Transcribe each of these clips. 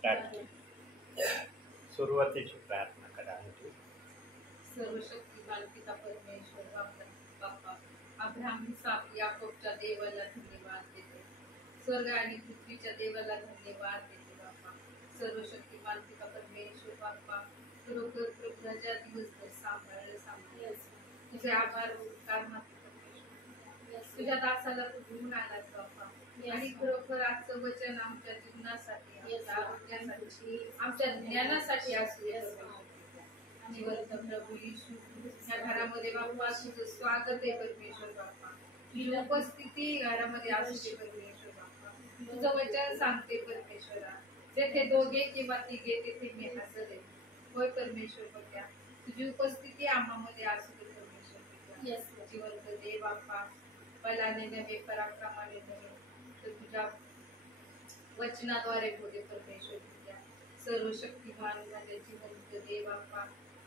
Start. सुरुवातीची प्रार्थना करा. सर्वशक्तिमान पिता परमेश्वर बाप्पा अब्राहम इसाक याकोबच्या देवाला धन्यवाद देते. स्वर्ग आणि पृथ्वीच्या देवाला धन्यवाद देते बाप्पा. सर्वशक्तिमान पिता परमेश्वर बाप्पा खरोखर प्रभूच्या दिवसभर सांभाळलं तुझे आभार उपकार मात्र परमेश्वर. तुझ्या दासाला तू घेऊन आलास बाप्पा आणि खरोखर आजचं वचन आमच्या जीवनासाठी आमच्या आरोग्यासाठी आमच्या ज्ञानासाठी असू जिवंत प्रभू येशू या घरामध्ये बाप्पा तुझं स्वागत आहे परमेश्वर बाप्पा. तुझी उपस्थिती घरामध्ये असू दे परमेश्वर बाप्पा. तुझं वचन सांगते परमेश्वरा जेथे दोघे किंवा तिघे तेथे मी हजर आहे. होय परमेश्वर बघ्या तुझी उपस्थिती आम्हामध्ये असू दे परमेश्वर. जिवंत दे बाप्पा बलाने नव्हे पराक्रमाने नव्हे तर तुझ्या वचनाद्वारे बोले परमेश्वर. सर्व शक्तिमान म्हणजे जिवंत दे बाप्पा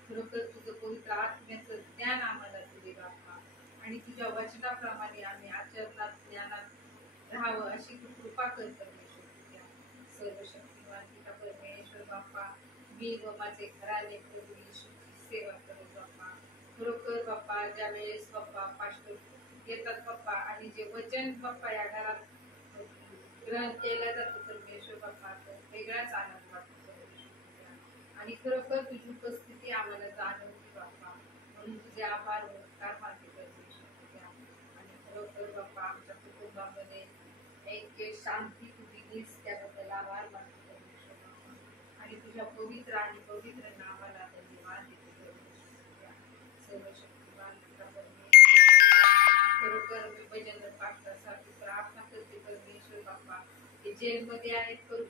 खरोखर तुझं पवित्र आत्म्याचं ज्ञान आम्हाला तुझे बाप्पा आणि तुझ्या वचनाप्रमाणे आम्ही आचरणात ज्ञानात राहावं अशी तू कृपा कर परमेश्वर. तुझ्या सर्व शक्तिमान पिता परमेश्वर बाप्पा मी व माझे घराने प्रभू येशूची सेवा करत बाप्पा. खरोखर बाप्पा ज्या वेळेस बाप्पा पास्टर येतात बाप्पा आणि जे वचन बाप्पा या घरात ग्रहण केलं जातं परमेश्वर बाप्पा वेगळाच आनंद वाटतो परमेश्वर. आणि खरोखर तुझी उपस्थिती आम्हाला जाणवते बाप्पा म्हणून तुझे आभार उपकार मानते परमेश्वर. आणि खरोखर बाप्पा आमच्या कुटुंबामध्ये एक शांती तू दिलीस त्याबद्दल आभार मानते परमेश्वर बाप्पा. आणि तुझ्या पवित्र आणि पवित्र नावाला धन्यवाद देते परमेश्वर. सर्व शक्तिमान पिता परमेश्वर खरोखर मी भजन पाठसाठी प्रार्थना करते परमेश्वर बाप्पा. ते जेलमध्ये आहेत करू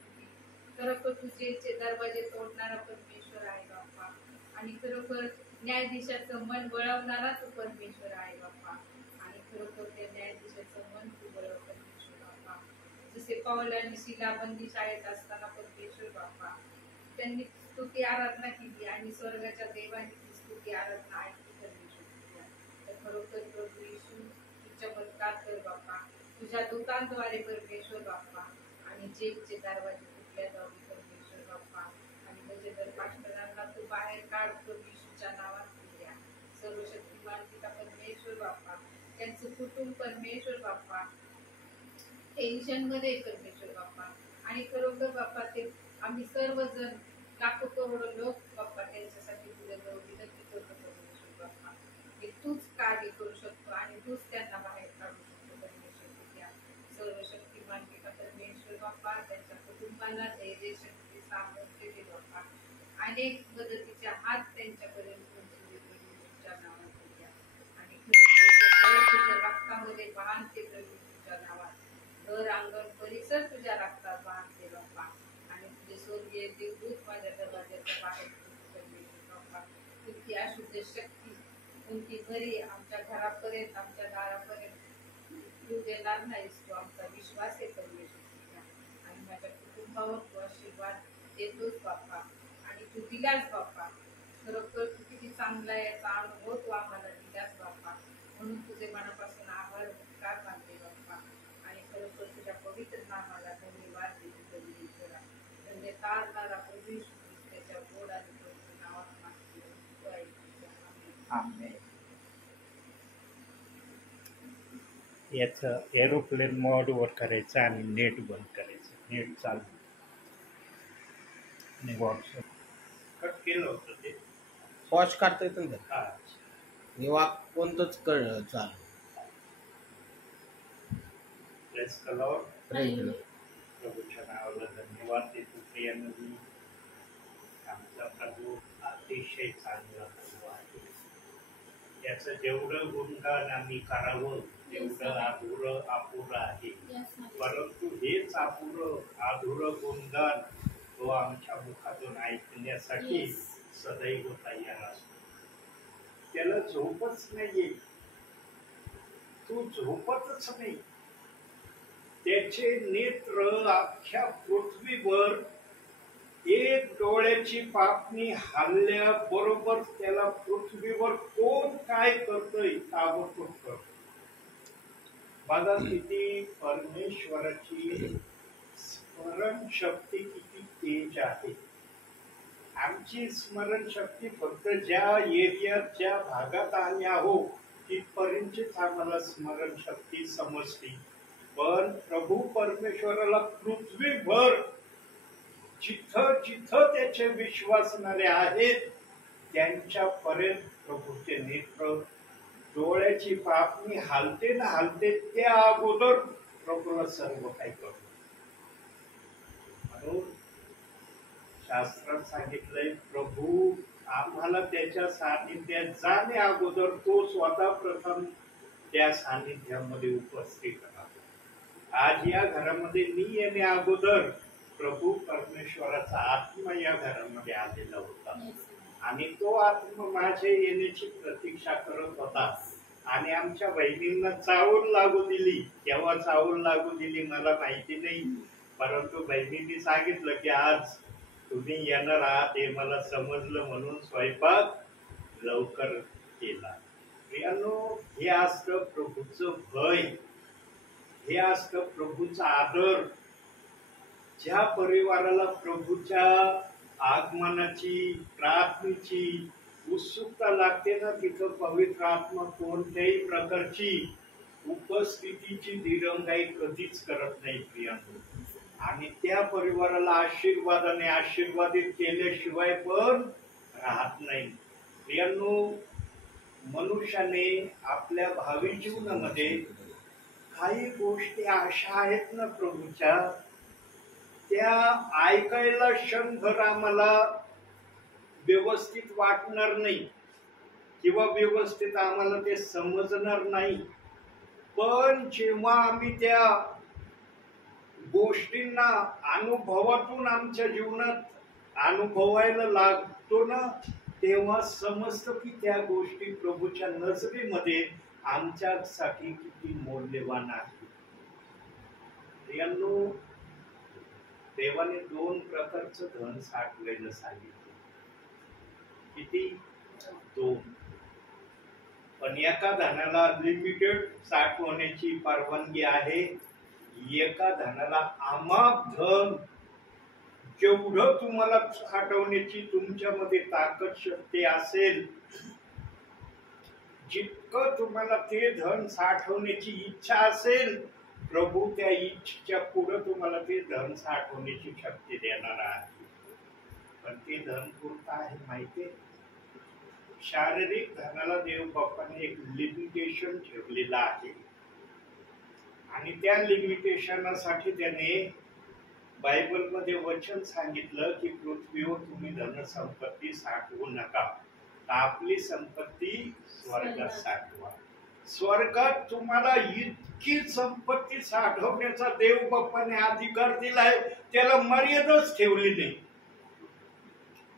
खरोखर तू जेलचे दरवाजे तोडणारा परमेश्वर आहे बाप्पा. आणि खरोखर न्यायाधीशाचं मन वळवणारा तू परमेश्वर आहे बाप्पा. आणि खरोखर त्या न्यायाधीशाचं मन तू वळव परमेश्वर बाप्पा. जसे पाऊल आणि शिला बंदी शाळेत असताना परमेश्वर बाप्पा त्यांनी स्तुती आराधना केली आणि स्वर्गाच्या देवाने ती स्तुती आराधना ऐकली परमेश्वर. तर खरोखर प्रभू येशू चमत्कार कर बाप्पा तुझ्या दूतांद्वारे परमेश्वर बाप्पा. आणि जेलचे दरवाजे तुटल्या जाऊ परमेश्वर बाप्पा. आणि भजन पास्टरांना तू बाहेर काढ प्रभू येशूच्या नावात तुझ्या. सर्व शक्तिमान पिता परमेश्वर बाप्पा त्यांचं कुटुंब परमेश्वर बाप्पा टेन्शन मध्ये परमेश्वर बाप्पा. आणि खरोखर बाप्पा ते आम्ही सर्वजण लाखो करोडो लोक बाप्पा त्यांच्यासाठी तुझ्या जवळ विनंती करतो परमेश्वर बाप्पा की तूच कार्य करू शकतो आणि तूच त्यांना बाहेर काढू शकतो परमेश्वर. सर्व शक्तिमान पिता परमेश्वर बाप्पा त्यांच्या कुटुंबाला धैर्य शक्ती सामर्थ्य दे बाप्पा. अनेक मदतीचे हात त्यांच्यापर्यंत पोहोचले तुझ्या नावात द्या. आणि खरोखर तुझ्या रक्तामध्ये बांधते प्रभू तुझ्या नावात. घर अंगण परिसर तुझ्या रक्तात बांधते बाप्पा. आणि तुझे स्वर्गीय देवदूत माझ्या दरवाज्याच्या बाहेर परमेश्वर बाप्पा. तुझी अशुद्ध शक्ती कोणती घरी आमच्या घरापर्यंत आमच्या दारापर्यंत तू देणार नाहीस. तू आमचा विश्वास आहे परमेश्वर. आणि माझ्या कुटुंबावर तू आशीर्वाद देतोस बाप्पा आणि तू दिलास बाप्पा. खरोखर तू किती चांगला याचा अनुभव तू आम्हाला दिलास बाप्पा म्हणून तुझे मनापासून आभार उपकार मानते बाप्पा. आणि खरोखर तुझ्या पवित्र नावाला धन्यवाद देते परमेश्वरा. धन्यवाद प्रभू त्याच्या गोड आणि पवित्र नावात मागते. आमेन. याचं एरोप्लेन मोडवर करायचं आणि नेट बंद करायचं. नेट चालू आणि व्हॉट्सअप कट केलं होतं ते पॉज काढता येतं ना हा निवा कोणतंच चालू प्रेस कलर प्रभूच्या नावाला धन्यवाद देतो. प्रिय नदी आमचा प्रभू अतिशय चांगला प्रभू आहे. याचं जेवढं गुणगान आम्ही करावं तेवढं अधुरं अपुरं आहे. परंतु हेच अपुरं अधुरं गुणगान तो आमच्या मुखातून ऐकण्यासाठी सदैव तयार असतो. त्याला झोपच नाहीये. तू झोपतच नाही. त्याचे नेत्र अख्ख्या पृथ्वीवर एक डोळ्याची पापणी हल्ल्याबरोबर त्याला पृथ्वीवर कोण काय करतोय ताबडतोब करतो. बघा किती परमेश्वराची स्मरण शक्ती किती तेज आमची स्मरणशक्ती फक्त ज्या एरियात ज्या भागात आम्ही आहोत तिथपर्यंतच आम्हाला स्मरणशक्ती समजते. पण प्रभू परमेश्वराला पृथ्वीभर जिथं जिथं त्याचे विश्वासणारे आहेत त्यांच्यापर्यंत प्रभूचे नेत्र डोळ्याची पापणी हालते ना हालते त्या अगोदर प्रभूला सर्व काही करतो. म्हणून शास्त्रात सांगितलंय प्रभू आम्हाला त्याच्या सानिध्यात जाणे अगोदर तो स्वतः प्रथम त्या सानिध्यामध्ये उपस्थित राहतो. आज या घरामध्ये मी येणे अगोदर प्रभू परमेश्वराचा आत्मा या घरामध्ये आलेला होता आणि तो आत्मा माझ्या येण्याची प्रतीक्षा करत होता. आणि आमच्या बहिणींना चावूल लागू दिली. केव्हा चावूल लागू दिली मला माहिती नाही, परंतु बहिणींनी सांगितलं की आज तुम्ही येणार आहात हे मला समजलं म्हणून स्वयंपाक लवकर केला. हे असतं प्रभूचं भय, हे असतं प्रभूचा आदर. ज्या परिवाराला प्रभूच्या आगमनाची प्रार्थनेची उत्सुकता लागते ना तिथं पवित्र आत्मा कोणत्याही प्रकारची उपस्थितीची दिरंगाई कधीच करत नाही प्रियांनो. आणि त्या परिवाराला आशीर्वादाने आशीर्वादित केल्याशिवाय पण राहत नाही. प्रियांनो, मनुष्याने आपल्या भावी जीवनामध्ये काही गोष्टी अशा आहेत ना प्रभूच्या, त्या ऐकायला क्षणभर आम्हाला व्यवस्थित वाटणार नाही किंवा व्यवस्थित आम्हाला ते समजणार नाही. पण जेव्हा आम्ही त्या गोष्टींना अनुभवातून आमच्या जीवनात अनुभवायला लागतो ना तेव्हा समजतं की त्या गोष्टी प्रभूच्या नजरेमध्ये आमच्यासाठी किती मौल्यवान आहे. प्रियांनो, देवाने 2 प्रकारचं धन साठवायला सांगितलं. किती? 2. पण एका धनाला लिमिटेड साठवण्याची परवानगी आहे, एका धनाला अमाप धन जेवढं तुम्हाला साठवण्याची तुमच्यामध्ये ताकद शक्ती असेल जितकं तुम्हाला ते धन साठवण्याची इच्छा असेल प्रभू त्या इच्छेच्या पुढे तुम्हाला ते धन साठवण्याची शक्ती देणार आहे. पण ते धन कोणतं आहे माहितीये? शारीरिक धनाला देव बाप्पाने एक लिमिटेशन ठेवलेलं आहे आणि त्या लिमिटेशनासाठी त्याने बायबलमध्ये वचन सांगितलं की पृथ्वीवर तुम्ही धनसंपत्ती साठवू नका, आपली संपत्ती स्वर्गात साठवा. स्वर्गात तुम्हाला इतकी संपत्ती साठवण्याचा देव बाप्पाने अधिकार दिलाय, त्याला मर्यादाच ठेवली नाही.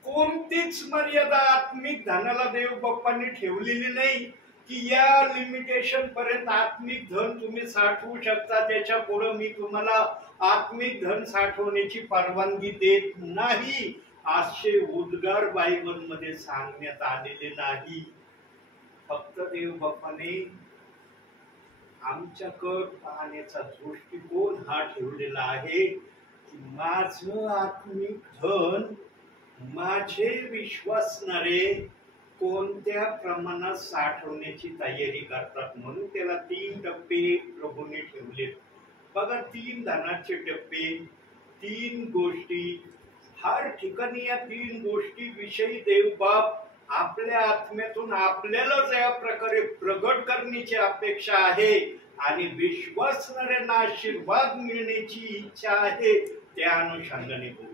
कोणतीच मर्यादा आत्मिक धनाला देव बाप्पांनी ठेवलेली नाही की या लिमिटेशन पर्यंत आत्मिक धन तुम्ही साठवू शकता, त्याच्या पुढे मी तुम्हाला आत्मिक धन साठवण्याची परवानगी देत नाही असे उद्गार बायबलमध्ये सांगण्यात आलेले नाही. फक्त देव बाप्पाने आमच्याकडे पाहण्याचा दृष्टिकोन हा ठेवलेला आहे की माझं आत्मिक धन माझे विश्वासणारे कोणत्या प्रमाणात साठवण्याची तयारी करतात. म्हणून त्याला 3 टप्पे प्रभूने ठेवले. बघा, 3 धनाचे टप्पे, 3 गोष्टी. हर ठिकाणी या 3 गोष्टी विषयी देवबाप आपल्या आत्म्यातून आपल्यालाच या प्रकारे प्रगट करण्याची अपेक्षा आहे आणि विश्वासणाऱ्यांना आशीर्वाद मिळण्याची इच्छा आहे. त्या अनुषंगाने बोलतो.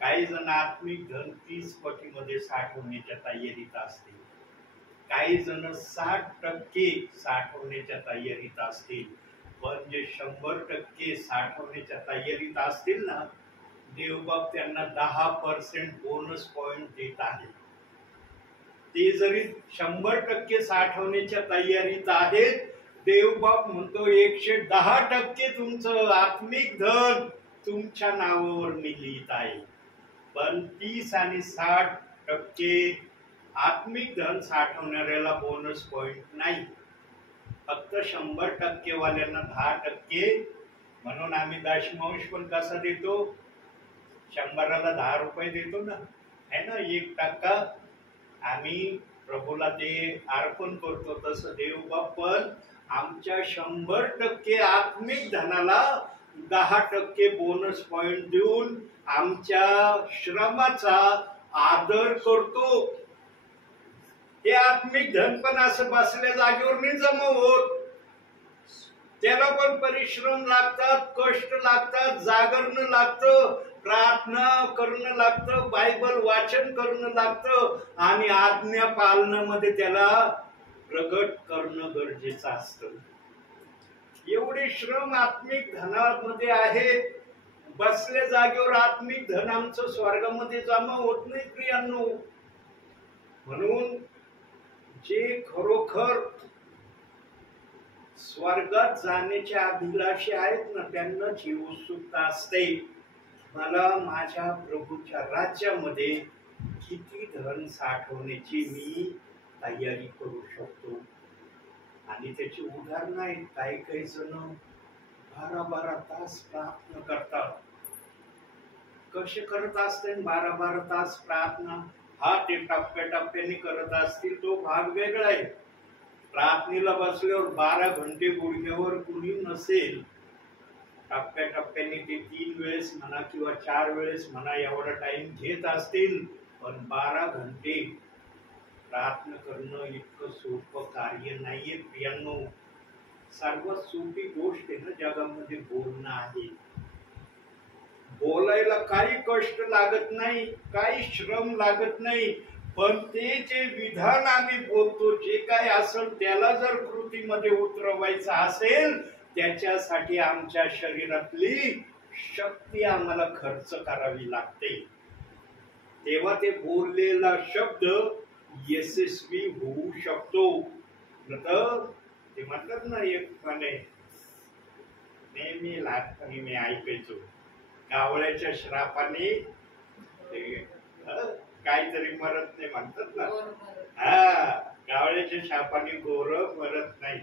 काही जण आत्मिक धन 30 पटीमध्ये साठवण्याच्या तयारीत असतील, काही जण 60% साठवण्याच्या तयारीत असतील. पण जे 100% साठवण्याच्या तयारीत असतील ना, देवबाप त्यांना 10% बोनस पॉइंट देत आहे. ते जरी 100% साठवण्याच्या तयारीत आहेत, देवबाप म्हणतो 110% तुमचं आत्मिक धन तुमच्या नावावर मी लिहित आहे. पण 30 आणि 60% आत्मिक धन साठवणाऱ्याला बोनस पॉइंट नाही. फक्त 100% वाल्यांना 10%. म्हणून आम्ही दशमांश पण कसा देतो? 100ला 10 रुपये देतो ना. है ना, 1% आम्ही प्रभूला ते अर्पण करतो, तसं देवबापन आमच्या 100% आत्मिक धनाला 10% बोनस पॉइंट देऊन आमच्या श्रमाचा आदर करतो. हे आत्मिक धन पण असं बसल्या जागेवर नाही जमा होत. त्याला पण परिश्रम लागतात, कष्ट लागतात, जागरणं लागतं, प्रार्थना करणं लागतं, बायबल वाचन करणं लागतं आणि आज्ञा पालनामध्ये त्याला प्रगट करणं गरजेचं असतं. एवढे श्रम आत्मिक धनामध्ये आहेत. बसल्या जागेवर आत्मिक धन आमचं स्वर्गामध्ये जमा होत नाही प्रियांनो. म्हणून जे खरोखर स्वर्गात जाण्याचे अभिलाषी आहेत ना, त्यांना जी उत्सुकता असते, मला माझ्या प्रभूच्या राज्यामध्ये किती धन साठवण्याची मी तयारी करू शकतो. आणि त्याची उदाहरणं आहेत. काही जण 12 तास प्रार्थना करतात. कसे करत असतील 12 तास प्रार्थना? हा, ते टप्प्याटप्प्याने करत असतील, तो भाग वेगळा आहे. प्रार्थनेला बसल्यावर 12 घंटे गुडघ्यावर कुणी नसेल. टप्प्याटप्प्याने ते 3 वेळेस म्हणा किंवा 4 वेळेस म्हणा एवढा टाइम घेत असतील. पण 12 घंटे प्रार्थना करणं इतकं सोपं कार्य नाहीये प्रियांनो. सर्वात सोपी गोष्ट आहे ना जगामध्ये बोलणं आहे. बोलायला काही कष्ट लागत नाही, काही श्रम लागत नाही. पण ते जे विधान आम्ही बोलतो, जे काय असेल त्याला जर कृतीमध्ये उतरवायचं असेल, त्याच्यासाठी आमच्या शरीरातली शक्ती आम्हाला खर्च करावी लागते. तेव्हा ते बोललेला शब्द यशस्वी होऊ शकतो. ते म्हणतात ना, एक म्हणे नेहमी लहानपणी मी ऐकायचो, कावळ्याच्या श्रापाने काहीतरी मरत नाही म्हणतात ना. हा, कावळ्याच्या शापाने गोर मरत नाही.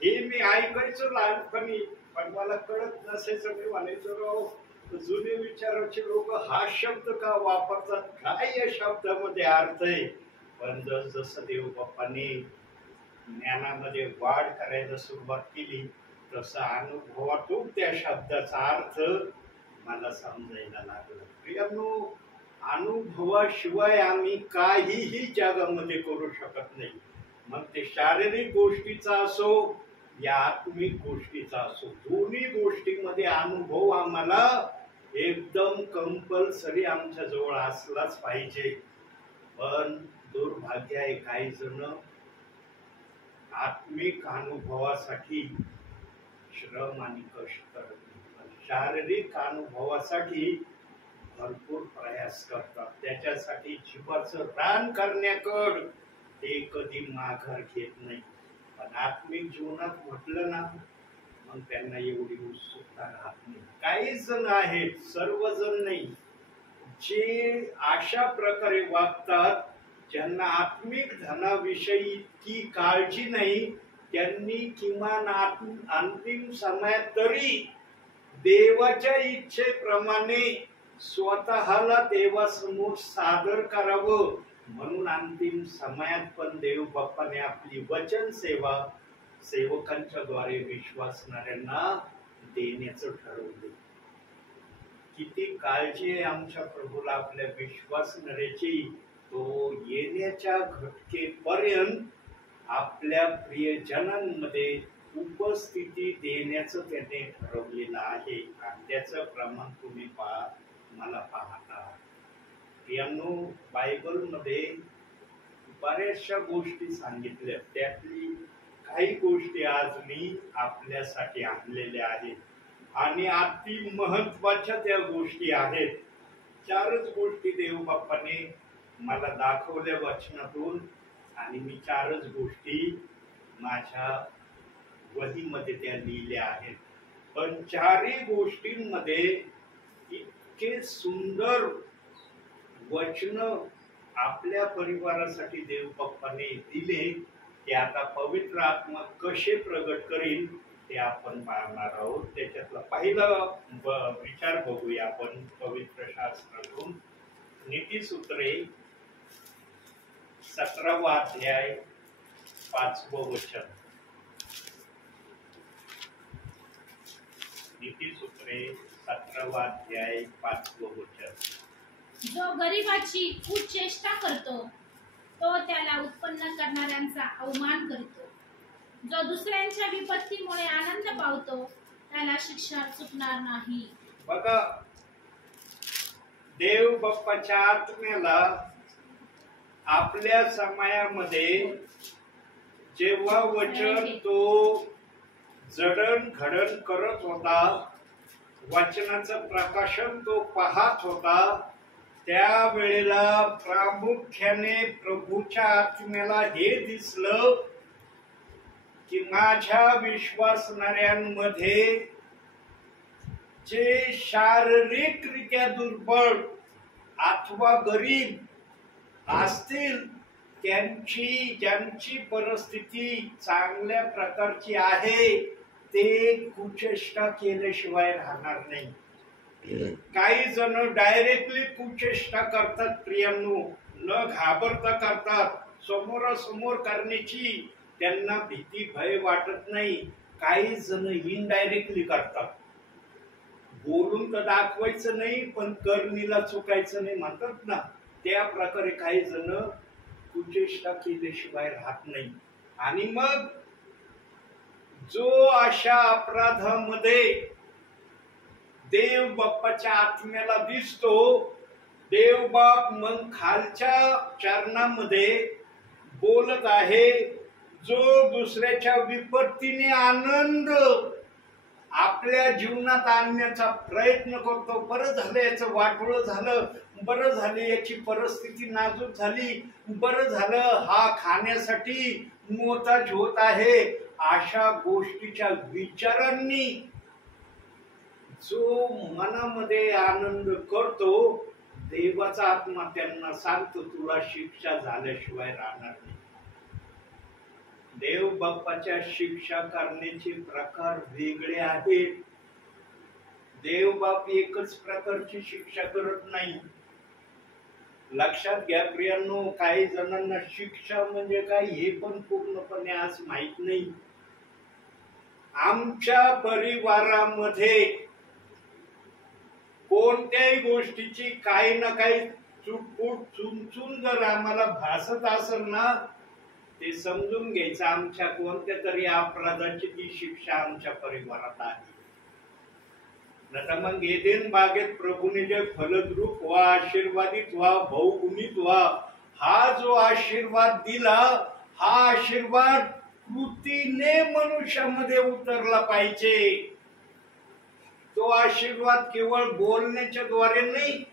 हे मी ऐकायचो लहानपणी, पण मला कळत नसायचं. मी म्हणायचो, राव जुने विचाराचे लोक हा शब्द का वापरतात, काय या शब्दामध्ये अर्थ आहे. पण जसं देव बाप्पाने ज्ञानामध्ये वाढ करायला सुरुवात केली, तसा अनुभवातून त्या शब्दाचा अर्थ मला समजायला लागला. प्रियांनो, अनुभवाशिवाय आम्ही काहीही जगामध्ये करू शकत नाही. मग ते शारीरिक गोष्टीचा असो या आत्मिक गोष्टीचा असो, दोन्ही गोष्टीमध्ये अनुभव आम्हाला एकदम कंपल्सरी आमच्या जवळ असलाच पाहिजे. पण दुर्भाग्य आहे, काही जण आत्मिक अनुभवासाठी श्रम आणि कष्ट करत नाही, शारीरिक अनुभवासाठी भरपूर प्रयास करतात. त्याच्यासाठी जीवाचं रान करण्याकडे ते कधी माघार घेत नाही. पण आत्मिक जीवनात म्हटलं ना, मग त्यांना एवढी उत्सुकता राहत नाही. काही जण आहेत, सर्वजण नाही, जे अशा प्रकारे वागतात, ज्यांना आत्मिक धनाविषयी इतकी काळजी नाही. त्यांनी किमान अंतिम समयात तरी देवाच्या इच्छेप्रमाणे स्वतःला देवासमोर सादर करावं. म्हणून अंतिम समयात पण देव बाप्पाने आपली वचन सेवा सेवकांच्या द्वारे विश्वासणाऱ्यांना देण्याचं ठरवलं. किती काळजी आहे आमच्या प्रभूला आपल्या विश्वासणाऱ्याची. तो येण्याच्या घटकेपर्यंत आपल्या प्रियजनांमध्ये उपस्थिती देण्याचं त्याने ठरवलेलं आहे. आणि त्याचं प्रमाण तुम्ही मला पाहता. प्रियांनो, बायबलमध्ये बऱ्याचशा गोष्टी सांगितल्या, त्यातली काही गोष्टी आज मी आपल्यासाठी आणलेल्या आहेत. आणि अति महत्वाच्या त्या गोष्टी आहेत. 4च गोष्टी देव बाप्पाने मला दाखवल्या वचनातून, आणि मी 4च गोष्टी माझ्या वहीमध्ये त्या लिहिल्या आहेत. पण 4ही गोष्टींमध्ये इतके सुंदर वचन आपल्या परिवारासाठी देव बाप्पाने दिले, ते आता पवित्र आत्मा कसे प्रगट करील ते आपण पाहणार आहोत. त्याच्यातला पहिला विचार बघूया आपण पवित्र शास्त्रातून. नीतिसूत्रे 17वा अध्याय 5वं वचन. नीतिसूत्रे 17वा अध्याय 5वं वचन. जो गरिबाची कुचेष्टा करतो तो त्याला उत्पन्न करणाऱ्यांचा अवमान करतो. जो दुसऱ्यांच्या विपत्तीमुळे आनंद पावतो त्याला शिक्षा चुकणार नाही. बघा, देव बाप्पाच्या आत्म्याला आपल्या समयामध्ये जेव्हा वचन तो जडण घडण करत होता, वचनाचं प्रकाशन तो पाहत होता, त्या वेळेला प्रामुख्याने प्रभूच्या आत्म्याला हे दिसलं की माझ्या विश्वासणाऱ्यांमध्ये जे शारीरिकरित्या दुर्बळ अथवा गरीब असतील, ज्यांची परिस्थिती चांगल्या प्रकारची आहे, ते कुचेष्टा केल्याशिवाय राहणार नाही. काही जण डायरेक्टली कुचेष्टा करतात प्रियांनो, न घाबरता करतात. समोरासमोर करण्याची त्यांना भीती भय वाटत नाही. काही जण इनडायरेक्टली करतात. बोलून तर दाखवायचं नाही पण करणीला चुकायचं नाही म्हणतात ना, त्या प्रकारे काही जण कुचेष्टा केल्याशिवाय राहत नाही. आणि मग जो अशा अपराधामध्ये देव बाप्पाच्या आत्म्याला दिसतो, देव बाप मग खालच्या चरणामध्ये बोलत आहे, जो दुसऱ्याच्या विपत्तीने आनंद आपल्या जीवनात आणण्याचा प्रयत्न करतो. बरं झालं याचं वाटोळं झालं, बरं झालं याची परिस्थिती नाजूक झाली, बरं झालं हा खाण्यासाठी मोताज होत आहे, अशा गोष्टीच्या विचारांनी जो मनामध्ये आनंद करतो, देवाचा आत्मा त्यांना सांगतो तुला शिक्षा झाल्याशिवाय राहणार नाही. देव बाप्पाच्या शिक्षा करण्याचे प्रकार वेगळे आहेत. देव बाप एकच प्रकारची शिक्षा करत नाही. लक्षात घ्या प्रियांनो, काही जणांना शिक्षा म्हणजे काय हे पण पूर्णपणे आज माहित नाही. आमच्या परिवारामध्ये कोणत्याही गोष्टीची काही ना काही चुटपुट चुनचुन जर आम्हाला भासत असेल ना, ते समजून घ्यायचं आमच्या कोणत्या तरी अपराधाची ती शिक्षा आमच्या परिवारात आहे. नंतर मग एदेन बागेत प्रभूने जे फलद्रूप व्हा, आशीर्वादित व्हा, बहुगुणित व्हा, हा जो आशीर्वाद दिला, हा आशीर्वाद कृतीने मनुष्यामध्ये उतरला पाहिजे. तो आशीर्वाद केवळ बोलण्याच्या द्वारे नाही.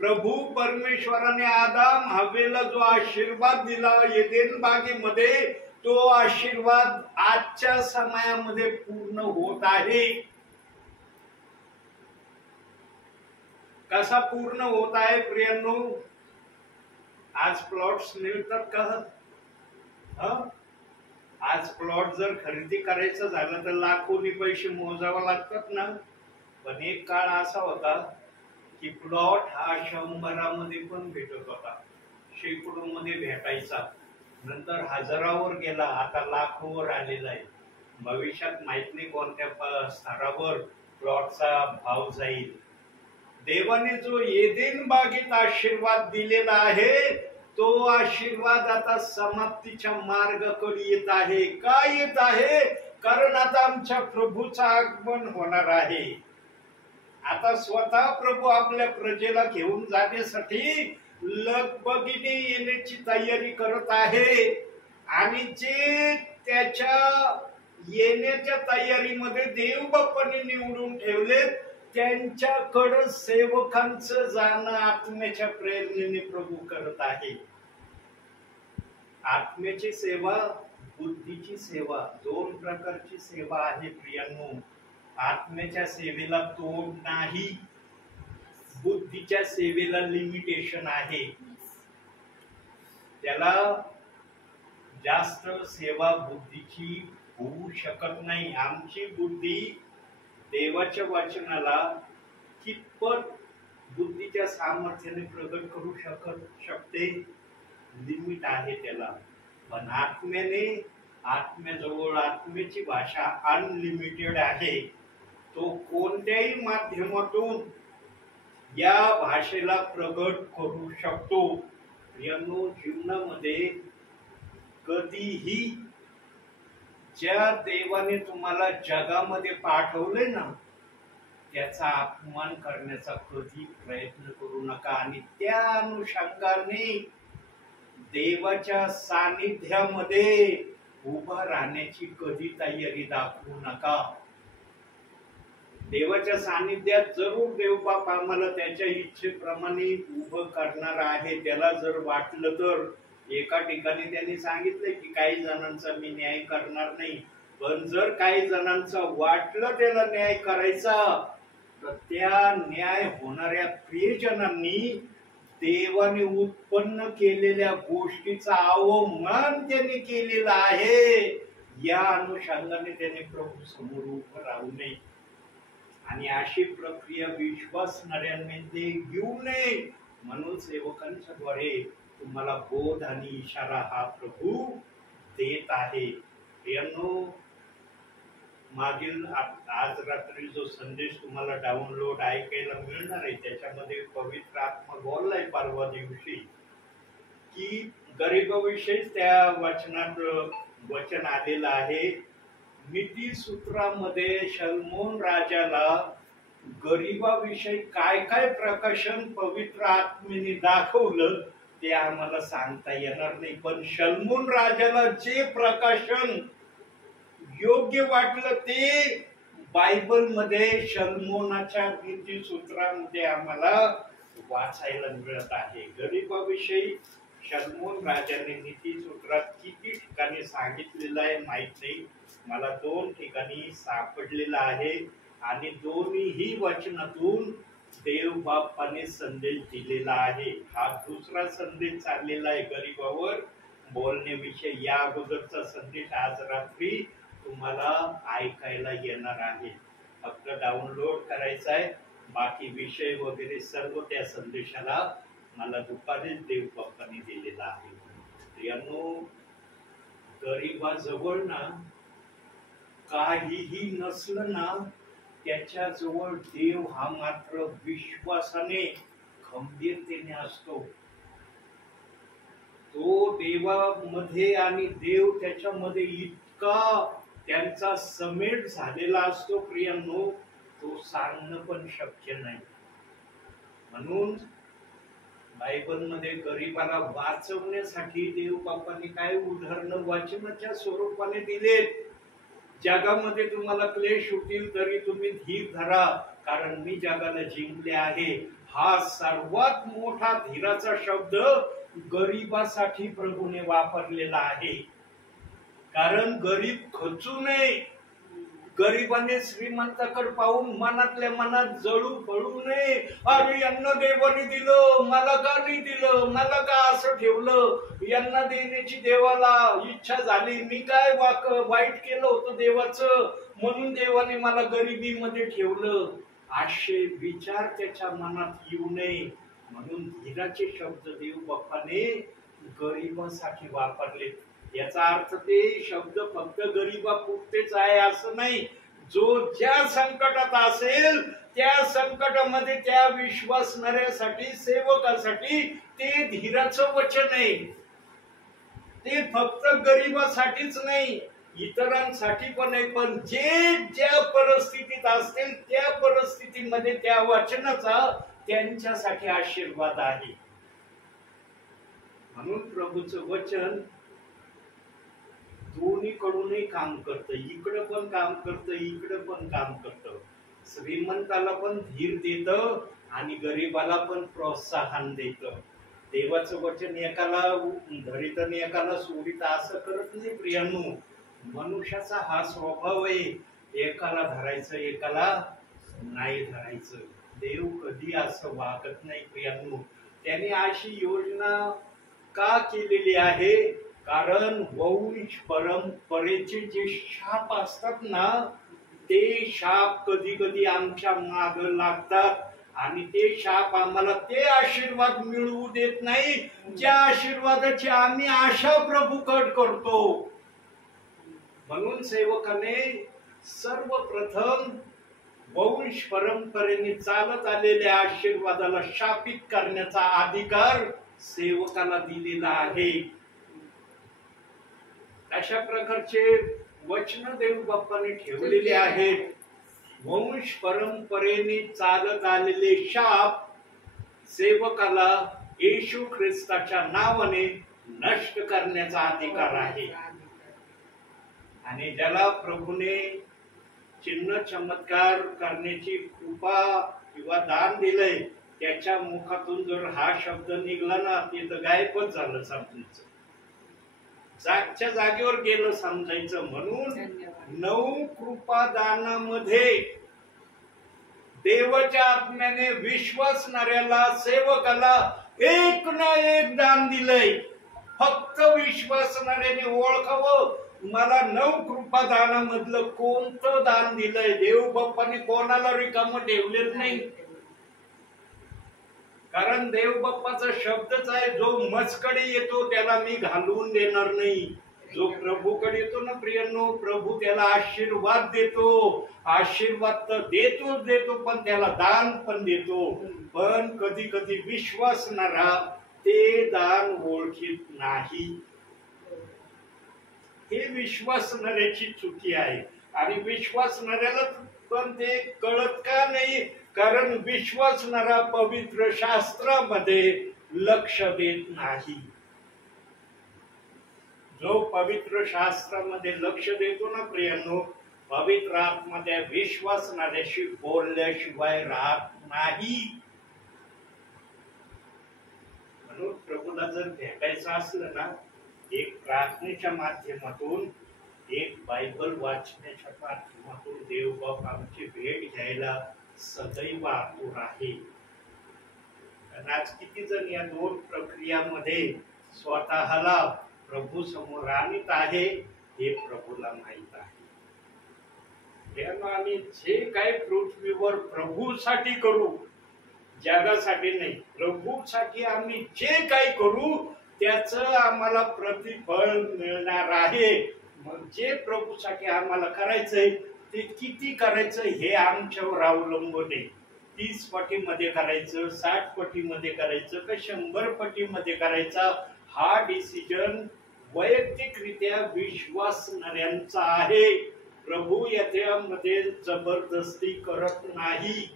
प्रभू परमेश्वराने आदाम हव्वेला जो आशीर्वाद दिला एदेन बागेमध्ये, तो आशीर्वाद आजच्या समयामध्ये पूर्ण होत आहे. कसा पूर्ण होत आहे प्रियांनो? आज प्लॉट्स मिळतात का? आज प्लॉट जर खरेदी करायचं झालं तर लाखोनी पैसे मोजावे लागतात ना. पण एक काळ असा होता की प्लॉट हा 100मध्ये पण भेटत होता, शेकडो मध्ये भेटायचा, नंतर हजारावर गेला, आता लाखोवर आलेला आहे. भविष्यात माहित नाही कोणत्या स्तरावर प्लॉटचा भाव जाईल. देवाने जो एदेन बागेत आशीर्वाद दिलेला आहे, तो आशीर्वाद आता समाप्तीच्या मार्गाकडे येत आहे. का येत आहे? कारण आता आमच्या प्रभूचं आगमन होणार आहे. आता स्वतः प्रभू आपल्या प्रजेला घेऊन जाण्यासाठी लगबगीने येण्याची तयारी करत आहे. आणि जे त्याच्या येण्याच्या तयारीमध्ये देव बाप्पाने निवडून ठेवले, त्यांच्याकडे सेवकांचं जाणं आत्म्याच्या प्रेरणेने प्रभू करत आहे. आत्म्याची सेवा, बुद्धीची सेवा, दोन प्रकारची सेवा आहे प्रियांनो. आत्म्याच्या सेवेला तोड नाही, बुद्धीच्या सेवेला लिमिटेशन आहे. त्याला जास्त सेवा बुद्धीची होऊ शकत नाही. आमची बुद्धी देवाच्या वचनाला कितपत बुद्धीच्या सामर्थ्याने प्रगट करू शकते, लिमिट आहे त्याला. पण आत्म्याजवळ आत्म्याची भाषा अनलिमिटेड आहे. तो कोणत्याही माध्यमातून या भाषेला प्रगट करू शकतो. प्रियांनो, जीवनामध्ये कधीही ज्या देवाने तुम्हाला जगामध्ये पाठवले ना, त्याचा अपमान करण्याचा कधी प्रयत्न करू नका. आणि त्या अनुषंगाने देवाच्या सानिध्यामध्ये उभा राहण्याची कधी तयारी दाखवू नका. देवाच्या सानिध्यात जरूर देवबाप आम्हाला त्याच्या इच्छेप्रमाणे उभं करणार आहे. त्याला जर वाटलं तर एका ठिकाणी त्यांनी सांगितले की काही जणांचा मी न्याय करणार नाही, पण जर काही जणांचा वाटलं त्याला न्याय करायचा, तर त्या न्याय होणाऱ्या प्रियजनांनी देवाने उत्पन्न केलेल्या गोष्टीचा अवमान त्याने केलेला आहे. या अनुषंगाने त्याने प्रभू समोर उभं राहू नये आणि अशी प्रक्रिया विश्वासणाऱ्यांमध्ये घेऊ नये. म्हणून सेवकांच्या द्वारे तुम्हाला बोध आणि इशारा हा प्रभू देत आहे. प्रियांनो, मागील आज रात्री जो संदेश तुम्हाला डाउनलोड ऐकायला मिळणार आहे, त्याच्यामध्ये पवित्र आत्मा बोललाय परवा दिवशी की गरिबाविषयी त्या वचनात वचन आलेलं आहे. नीती सूत्रामध्ये शलमोन राजाला गरिबाविषयी काय काय प्रकाशन पवित्र आत्मेने दाखवलं ते आम्हाला सांगता येणार नाही. पण शलमोन राजाला जे प्रकाशन योग्य वाटलं ते बायबलमध्ये शलमोनाच्या नीती सूत्रामध्ये आम्हाला वाचायला मिळत आहे. गरिबाविषयी शलमोन राजाने नीती सूत्रात किती ठिकाणी सांगितलेलं आहे माहित नाही, मला 2 ठिकाणी सापडलेलं आहे आणि दोन्हीही वचनातून देव बाप्पाने संदेश दिलेला आहे. हा दुसरा संदेश चाललेला आहे गरिबावर बोलण्याविषयी. या अगोदरचा संदेश आज रात्री तुम्हाला ऐकायला येणार आहे. फक्त डाउनलोड करायचा आहे. बाकी विषय वगैरे सर्व त्या संदेशाला मला दुपारीच देव बाप्पाने दिलेला आहे. प्रियांनो, गरिबाजवळ ना काहीही नसलं ना, त्याच्याजवळ देव हा मात्र विश्वासाने खंबीरतेने असतो. तो देवामध्ये आणि देव त्याच्यामध्ये इतका त्यांचा समेट झालेला असतो प्रियांनो, तो सांगणं पण शक्य नाही. म्हणून बायबलमध्ये गरिबाला वाचवण्यासाठी देव बाप्पांनी काय उदाहरणं वचनाच्या स्वरूपाने दिलेत. जगामध्ये तुम्हाला क्लेश होतील तरी तुम्ही धीर धरा, कारण मी जगाला जिंकले आहे. हा सर्वात मोठा धीराचा शब्द गरिबासाठी प्रभूने वापरलेला आहे. कारण गरीब खचू नये, गरिबाने श्रीमंताकडे पाहून मनातल्या मनात जळू पडू नये. अरे यांना देवाने दिलं, मला का नाही दिलं, मला का असं ठेवलं, यांना देण्याची देवाला इच्छा झाली, मी काय वाईट केलं होतं देवाचं म्हणून देवाने मला गरिबीमध्ये ठेवलं, असे विचार त्याच्या मनात येऊ नये. म्हणून धीराचे शब्द देव बाप्पाने गरिबासाठी वापरले. याचा अर्थ ते शब्द फक्त गरिबापुरतेच आहे असं नाही. जो ज्या संकटात असेल त्या संकटामध्ये त्या विश्वासणाऱ्यासाठी, सेवकासाठी ते धीराचं वचन आहे. ते फक्त गरिबासाठीच नाही, इतरांसाठी पण आहे. पण जे ज्या परिस्थितीत असतील त्या परिस्थितीमध्ये त्या वचनाचा त्यांच्यासाठी आशीर्वाद आहे. म्हणून प्रभूचं वचन दोन्हीकडूनही काम करतं. इकडं पण काम करतं, इकडं पण काम करतं. श्रीमंताला पण धीर देतं आणि गरिबाला पण प्रोत्साहन देतं. देवाचं वचन एकाला धरित आणि एकाला सोडित असं करत नाही प्रियांनो. मनुष्याचा हा स्वभाव आहे, एकाला धरायचं एकाला नाही धरायचं. देव कधी असं वागत नाही प्रियांनो. त्याने अशी योजना का केलेली आहे? कारण वंश परंपरेचे जे शाप असतात ना, ते शाप कधी कधी आमच्या माग लागतात आणि ते शाप आम्हाला ते आशीर्वाद मिळवू देत नाही ज्या आशीर्वादाची आम्ही आशा प्रभूकडे करतो. म्हणून सेवकाने सर्वप्रथम वंश परंपरेने चालत आलेल्या आशीर्वादाला शापित करण्याचा अधिकार सेवकाला दिलेला आहे. अशा प्रकारचे वचन देव बाप्पाने ठेवलेले आहेत. वंश परंपरेने चालत आलेले शाप सेवकाला येशू ख्रिस्ताच्या नावाने नष्ट करण्याचा अधिकार आहे. आणि ज्याला प्रभूने चिन्ह चमत्कार करण्याची कृपा किंवा दान दिलंय त्याच्या मुखातून जर हा शब्द निघला ना ते तर गायबच झालं समजायचं, जागच्या जागेवर गेलं समजायचं. म्हणून 9 कृपादानामध्ये देवाच्या आत्म्याने विश्वासणाऱ्याला सेवकाला एक ना एक दान दिलंय. फक्त विश्वासणाऱ्याने ओळखावं मला 9 कृपादानामधलं कोणतं दान दिलंय. देव बाप्पाने कोणाला रिकामं ठेवलेलं नाही. कारण देव बाप्पाचा शब्दच आहे, जो मजकडे येतो त्याला मी घालवून देणार नाही. जो प्रभूकडे येतो ना प्रियांनो, प्रभू त्याला आशीर्वाद देतो. आशीर्वाद तर देतोच देतो पण त्याला दान पण देतो. पण कधी कधी विश्वासणारा ते दान ओळखीत नाही. हे विश्वासणाऱ्याची चुकी आहे. आणि विश्वासणाऱ्याला पण ते कळत का नाही? कारण विश्वासणारा पवित्र शास्त्रामध्ये लक्ष देत नाही. जो पवित्र शास्त्रामध्ये लक्ष देतो ना प्रियांनो, पवित्र आत्मा त्या विश्वासणाऱ्याशी बोलल्याशिवाय राहत नाही. म्हणून प्रभूला जर भेटायचं असलं ना, एक प्रार्थनेच्या माध्यमातून, एक बायबल वाचण्याच्या माध्यमातून देव बाप आमची भेट घ्यायला सदैव आतुर आहे. आज किती जण या 2 प्रक्रियामध्ये स्वतःला प्रभू समोर आणत आहे हे प्रभूला माहित आहे. आम्ही जे काही पृथ्वीवर प्रभूसाठी करू, जगासाठी नाही, प्रभूसाठी आम्ही जे काही करू त्याचं आम्हाला प्रतिफळ मिळणार आहे. मग जे प्रभूसाठी आम्हाला करायचंय ते किती करायचं हे आमच्यावर अवलंबून आहे. 30 पटीमध्ये करायचं, 60 पटीमध्ये करायचं का 100 पटीमध्ये करायचा, हा डिसिजन वैयक्तिकरित्या विश्वासणाऱ्यांचा आहे. प्रभू याच्यामध्ये जबरदस्ती करत नाही.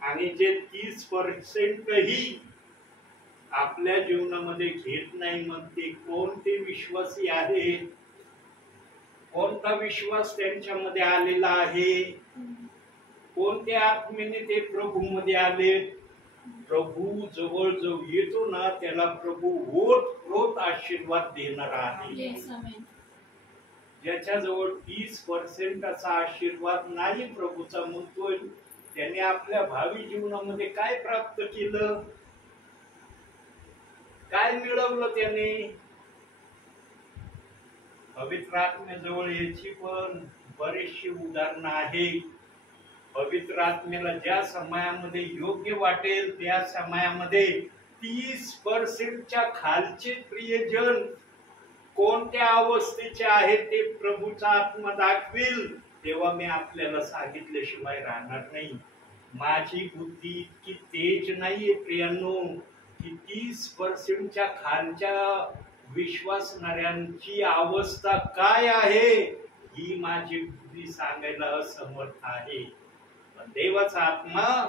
आणि जे 30% ही आपल्या जीवनामध्ये घेत नाही, मग ते कोणते विश्वासी आहे? कोणता विश्वास त्यांच्यामध्ये आलेला आहे? कोणत्या आत्मेने ते प्रभू मध्ये आले? प्रभू जवळ जो येतो ना त्याला प्रभू ओत आशीर्वाद देणार आहे. ज्याच्याजवळ 30% आशीर्वाद नाही प्रभूचा, म्हणतोय त्याने आपल्या भावी जीवनामध्ये काय प्राप्त केलं, काय मिळवलं त्याने? पवित्र आत्म्याजवळ याची पण बरीचशी उदाहरणं आहेत. पवित्र आत्म्याला ज्या समयामध्ये योग्य वाटेल त्या समयामध्ये 30% खालचे प्रियजन कोणत्या अवस्थेचे आहेत ते प्रभूचा आत्मा दाखवेल. तेव्हा मी आपल्याला सांगितल्याशिवाय राहणार नाही. माझी बुद्धी इतकी तेज नाहीये प्रियांनो की 30% खालच्या विश्वासणाऱ्यांची अवस्था काय आहे ही माझी बुद्धी सांगायला असमर्थ आहे. पण देवाचा आत्मा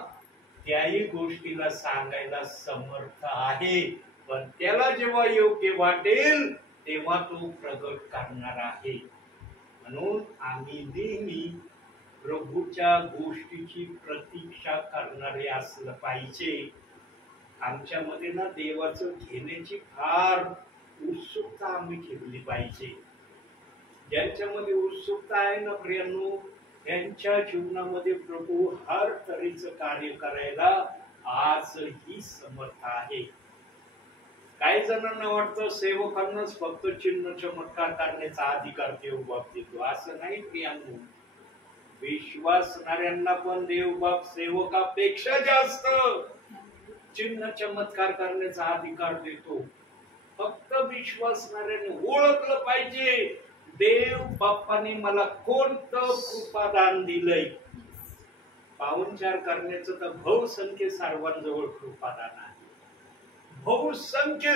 त्याही गोष्टीला सांगायला समर्थ आहे. पण त्याला जेव्हा योग्य वाटेल तेव्हा तो प्रगट करणार आहे. म्हणून आम्ही नेहमी प्रभूच्या गोष्टीची प्रतीक्षा करणारे असलं पाहिजे. आमच्यामध्ये ना देवाचं घेण्याची फार उत्सुकता आम्ही ठेवली पाहिजे. ज्यांच्यामध्ये उत्सुकता आहे ना प्रियांनो, त्यांच्या जीवनामध्ये प्रभू हर तऱ्हेचं कार्य करायला आजही समर्थ आहे. काही जणांना वाटतं सेवकांनाच फक्त चिन्ह चमत्कार करण्याचा अधिकार देव बाप देतो. असं नाही प्रियांनो. विश्वासणाऱ्यांना पण देव बाप सेवकापेक्षा जास्त चिन्ह चमत्कार करण्याचा अधिकार देतो. फक्त विश्वासणाऱ्याने ओळखलं पाहिजे देव बाप्पाने मला कोणतं कृपादान दिलंय. पाहुणचार करण्याचं तर बहुसंख्य सर्वांजवळ कृपादान आहे. बहुसंख्य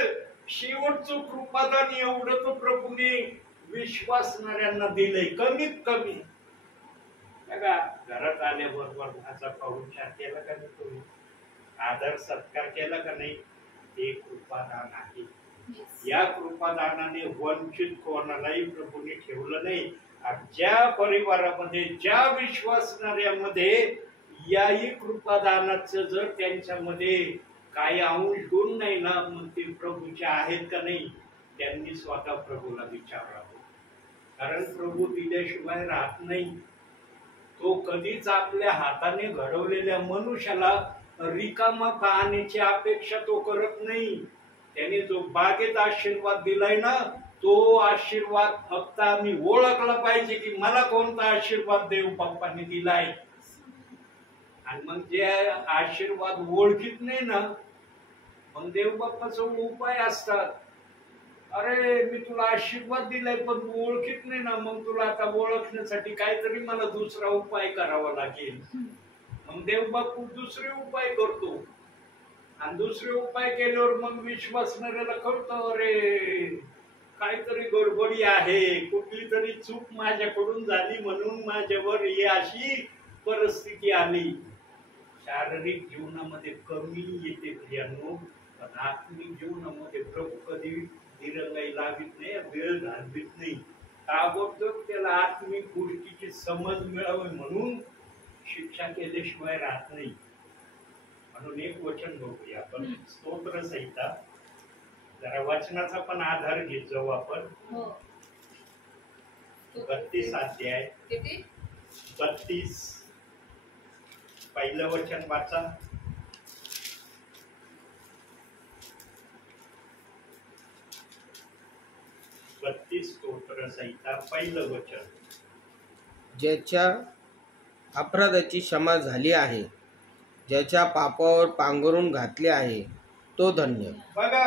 शेवटचं कृपादान एवढं तो प्रभूने विश्वासणाऱ्यांना दिलंय. कमीत कमी बघा, घरात आल्याबरोबर माझा पाहुणचार केला का नाही, तुम्ही आदर सत्कार केला का नाही, हे कृपादान आहे. या कृपादानाने वंचित कोणालाही प्रभूने ठेवलं नाही. ज्या परिवारामध्ये ज्या विश्वासणाऱ्यामध्ये याही कृपादानाचं जर त्यांच्यामध्ये काही अंश गुण नाही ना, मग ते प्रभूचे आहेत का नाही त्यांनी स्वतः प्रभूला विचारावं. कारण प्रभू दिल्याशिवाय राहत नाही. तो कधीच आपल्या हाताने घडवलेल्या मनुष्याला रिकामा पाहण्याची अपेक्षा तो करत नाही. त्याने जो बागेत आशीर्वाद दिलाय ना, तो आशीर्वाद फक्त आम्ही ओळखला पाहिजे की मला कोणता आशीर्वाद देव बाप्पाने दिलाय. आणि मग जे आशीर्वाद ओळखीत नाही ना, मग देव बाप्पाचा उपाय असतात. अरे मी तुला आशीर्वाद दिलाय पण तू ओळखीत नाही ना, मग तुला आता ओळखण्यासाठी काहीतरी मला दुसरा उपाय करावा लागेल. मग देव बाप्पू दुसरे उपाय करतो. आणि दुसरे उपाय केल्यावर मग विश्वासणाऱ्याला कळतं, अरे काहीतरी गडबडी आहे, कुठली तरी चूक माझ्याकडून झाली म्हणून माझ्यावर ही अशी परिस्थिती आली. शारीरिक जीवनामध्ये कमी येते प्रियांनो, पण आत्मिक जीवनामध्ये प्रभू कधी दिरंगाई लावित नाही, वेळ घालवित नाही. ताबडतोब त्याला आत्मिक गोष्टीची समज मिळावी म्हणून शिक्षा केल्याशिवाय राहत नाही. म्हणून एक वचन बघूया आपण, स्तोत्र संहिता. जरा वचनाचा पण आधार घेत जाऊ आपण. 32 अध्याय 32 पहिलं वचन वाचा. 32 स्तोत्र संहिता पहिलं वचन. ज्याच्या अपराधाची क्षमा झाली आहे, ज्याच्या पापावर पांघरून घातले आहे, तो धन्य. बघा,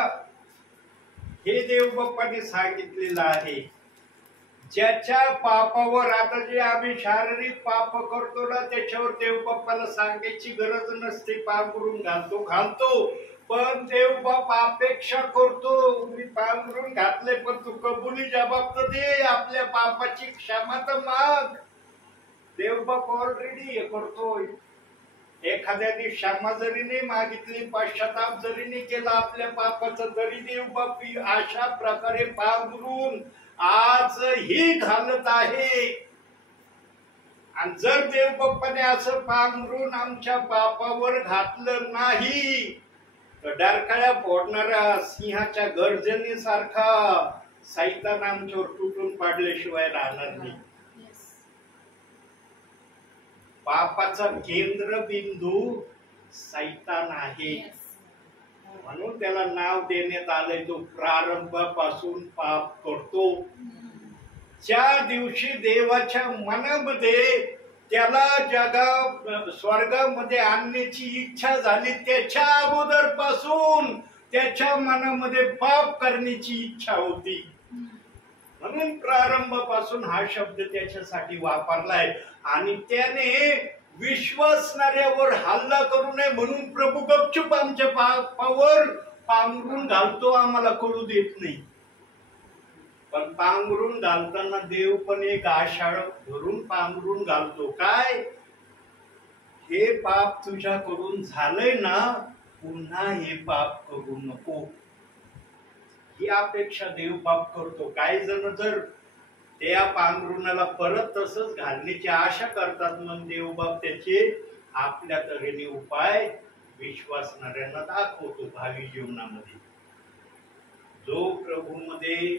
हे देव बाप्पाने सांगितलेलं आहे. ज्याच्या पापावर, आता जे आम्ही शारीरिक पाप करतो ना, त्याच्यावर देव बाप्पाला सांगायची गरज नसते. पांघरून घालतो पण देव बाप अपेक्षा करतो, मी पांघरून घातले पण तू कबुली जबाब तर दे, आपल्या पापाची क्षमा तर माग. देव बाप ऑलरेडी हे करतोय. एखाद्याने क्षमा जरी नाही मागितली, पश्चाताप जरी नाही केला आपल्या पापाचा, तरी देव बाप अशा प्रकारे पांघरून आजही घालत आहे. आणि जर देव बाप्पाने असं पांघरून आमच्या पापावर घातलं नाही तर डरकाळ्या फोडणाऱ्या सिंहाच्या गर्जनेसारखा सैतान आमच्यावर तुटून पाडल्याशिवाय राहणार नाही. पापाचा केंद्रबिंदू सैतान आहे, म्हणून त्याला नाव देण्यात आलंय, तो प्रारंभापासून पाप करतो. ज्या दिवशी देवाच्या मनामध्ये त्याला स्वर्गामध्ये आणण्याची इच्छा झाली, त्याच्या अगोदर पासून त्याच्या मनामध्ये पाप करण्याची इच्छा होती. म्हणून प्रारंभापासून हा शब्द त्याच्यासाठी वापरलाय. आणि त्याने विश्वासणाऱ्यावर हल्ला करू नये म्हणून प्रभू गपचूप आमच्या पापावर पांघरून घालतो, आम्हाला कळू देत नाही. पण पांघरून घालताना देव पण एक आषाढ भरून पांघरून घालतो. काय? हे पाप तुझ्याकडून झालंय ना, पुन्हा हे पाप करू नको, ही अपेक्षा देव बाप करतो. काही जण जर त्या पांघरुणाला परत तसंच घालण्याची आशा करतात, मग देव बाप त्याचे आपल्या तऱ्हेने उपाय विश्वासणाऱ्यांना दाखवतो भावी जीवनामध्ये. जो प्रभूमध्ये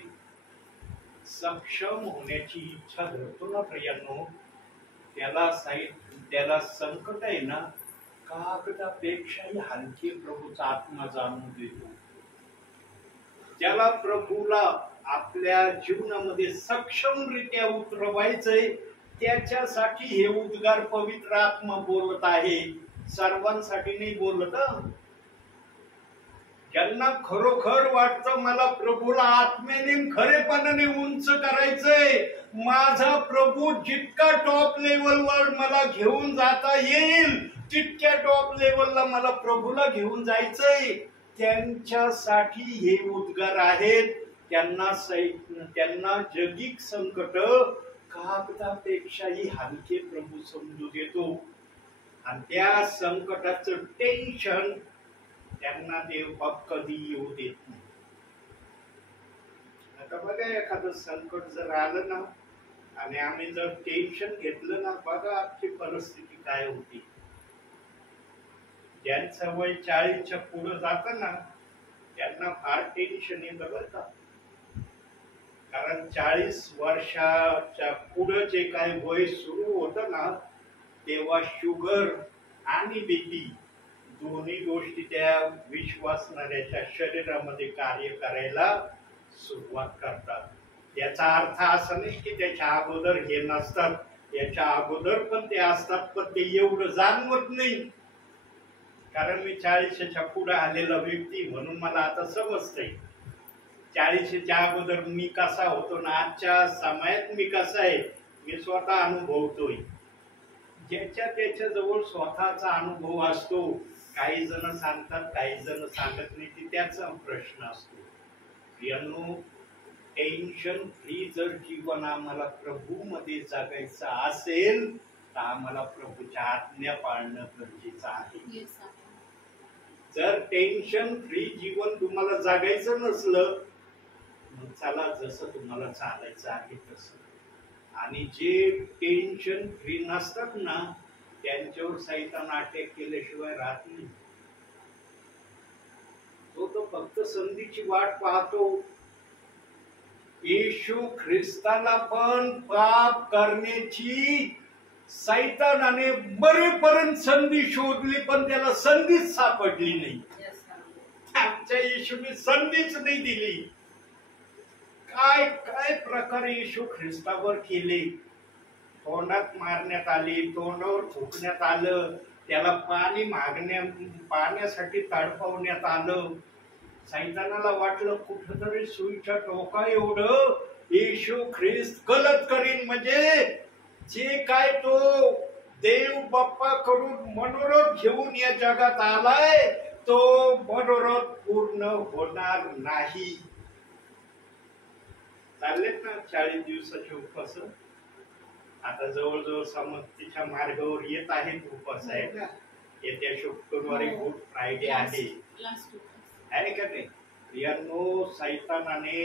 सक्षम होण्याची इच्छा धरतो ना प्रियांनो, त्याला संकट आहे ना, कागदापेक्षाही हलके प्रभूचा आत्मा जाणून देतो. ज्याला प्रभूला आपल्या जीवनामध्ये सक्षमरित्या उतरवायचंय त्याच्यासाठी हे उद्गार पवित्र आत्मा बोलत आहे, सर्वांसाठी नाही बोलत. ज्यांना खरोखर वाटतं मला प्रभूला आत्म्याने खरेपणाने उंच करायचंय, माझा प्रभू जितका टॉप लेवलवर मला घेऊन जाता येईल तितक्या टॉप लेवलला मला प्रभूला घेऊन जायचंय, त्यांच्यासाठी हे उद्गार आहेत. त्यांना जगिक संकट कागदापेक्षाही हलके प्रभू समजू देतो आणि त्या संकटाचं टेन्शन त्यांना देव बाप कधी येऊ देत नाही. आता बघा, एखादं संकट जर आलं ना आणि आम्ही जर टेन्शन घेतलं ना, बघा आमची परिस्थिती काय होती. ज्यांचं वय 40च्या पुढे जात ना त्यांना फार टेन्शन येतं बरं का. कारण 40 वर्षाच्या पुढे जे काय वय सुरू होतं ना, तेव्हा शुगर आणि बीपी दोन्ही गोष्टी त्या विश्वासणाऱ्याच्या शरीरामध्ये कार्य करायला सुरुवात करतात. याचा अर्थ असा नाही की त्याच्या अगोदर हे नसतात, याच्या अगोदर पण ते असतात, पण ते एवढं जाणवत नाही. कारण मी 40च्या पुढे आलेला व्यक्ती म्हणून मला आता समजतंय 40च्या अगोदर मी कसा होतो ना आजच्या समयात मी कसा आहे मी स्वतः अनुभवतोय. ज्याच्या त्याच्या जवळ स्वतःचा अनुभव असतो. काही जण सांगतात, काही जण सांगत नाही, ते त्याचा प्रश्न असतो. यांनो, टेन्शन फ्री जर जीवन आम्हाला प्रभू मध्ये जगायचं असेल तर आम्हाला प्रभूच्या आज्ञा पाळणं गरजेचं आहे. जर टेन्शन फ्री जीवन तुम्हाला जगायचं नसलं मग चला जसं तुम्हाला चालायचं आहे तसं. आणि जे टेन्शन फ्री नसतात ना त्यांच्यावर सैतान अटॅक केल्याशिवाय राहत नाही. तो तर फक्त संधीची वाट पाहतो. येशू ख्रिस्ताला पण पाप करण्याची सैतानाने बरेपर्यंत संधी शोधली पण त्याला संधीच सापडली नाही. आमच्या येशूने संधीच नाही दिली. काय काय प्रकारे येशू ख्रिस्तावर केले. तोंडात मारण्यात आले, तोंडावर थुकण्यात आलं, त्याला पाण्यासाठी तडपवण्यात आलं. सैतानाला वाटलं कुठंतरी सुईच्या टोका एवढं येशू ख्रिस्त गलत करीन, म्हणजे जे काय तो देव बाप्पाकडून मनोरथ घेऊन या जगात आलाय तो मनोरथ पूर्ण होणार नाही. चाललेत ना 40 दिवसाचे उपवास. आता जवळजवळ समाप्तीच्या मार्गावर येत आहेत उपवास आहे ना. येत्या शुक्रवारी गुड फ्रायडे आहे का नाही. यांनो, सैतानाने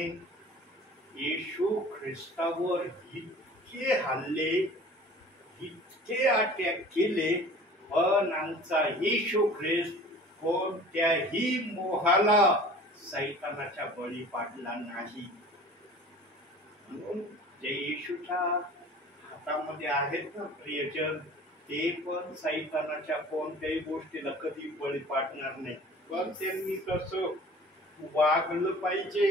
येशू ख्रिस्तावर इतके हल्ले, इतके अटॅक केले, पण आमचा येशू ख्रिस्त कोणत्याही मोहाला सैतानाच्या बळी पाडला नाही. म्हणून जे येशूच्या हातामध्ये आहेत ना प्रियजन, ते पण सैतानाच्या कोणत्याही गोष्टीला कधी बळी पाडणार नाही. पण त्यांनी कसं वागलं पाहिजे,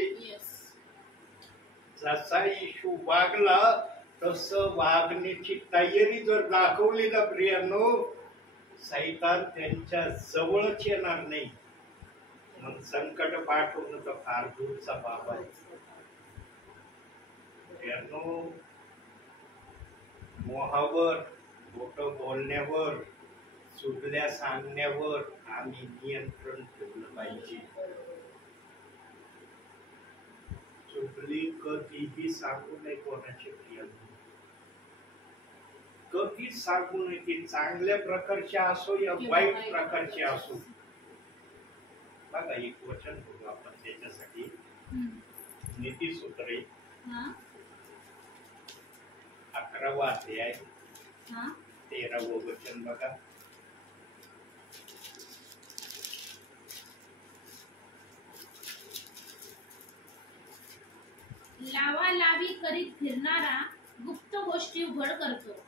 जसा येशू वागला तसं वागण्याची तयारी जर दाखवली ना प्रियांनो, सैतान त्यांच्या जवळच येणार नाही. मग संकट पाठवणं तर फार दूरचा बाब आहे. प्रियांनो, मोहावर, खोटं बोलण्यावर, चुगल्या सांगण्यावर आम्ही नियंत्रण ठेवलं पाहिजे. चुगली कधीही सांगू नये कोणाची प्रियांनो, कधीच सांगू नये. ती चांगल्या प्रकारची असो या वाईट प्रकारची असो. बघा, एक वचन बघू आपण त्याच्यासाठी. नीतिसूत्रे 11वा अध्याय 13वं वचन बघा. लावालावी करीत फिरणारा गुप्त गोष्टी उघड करतो.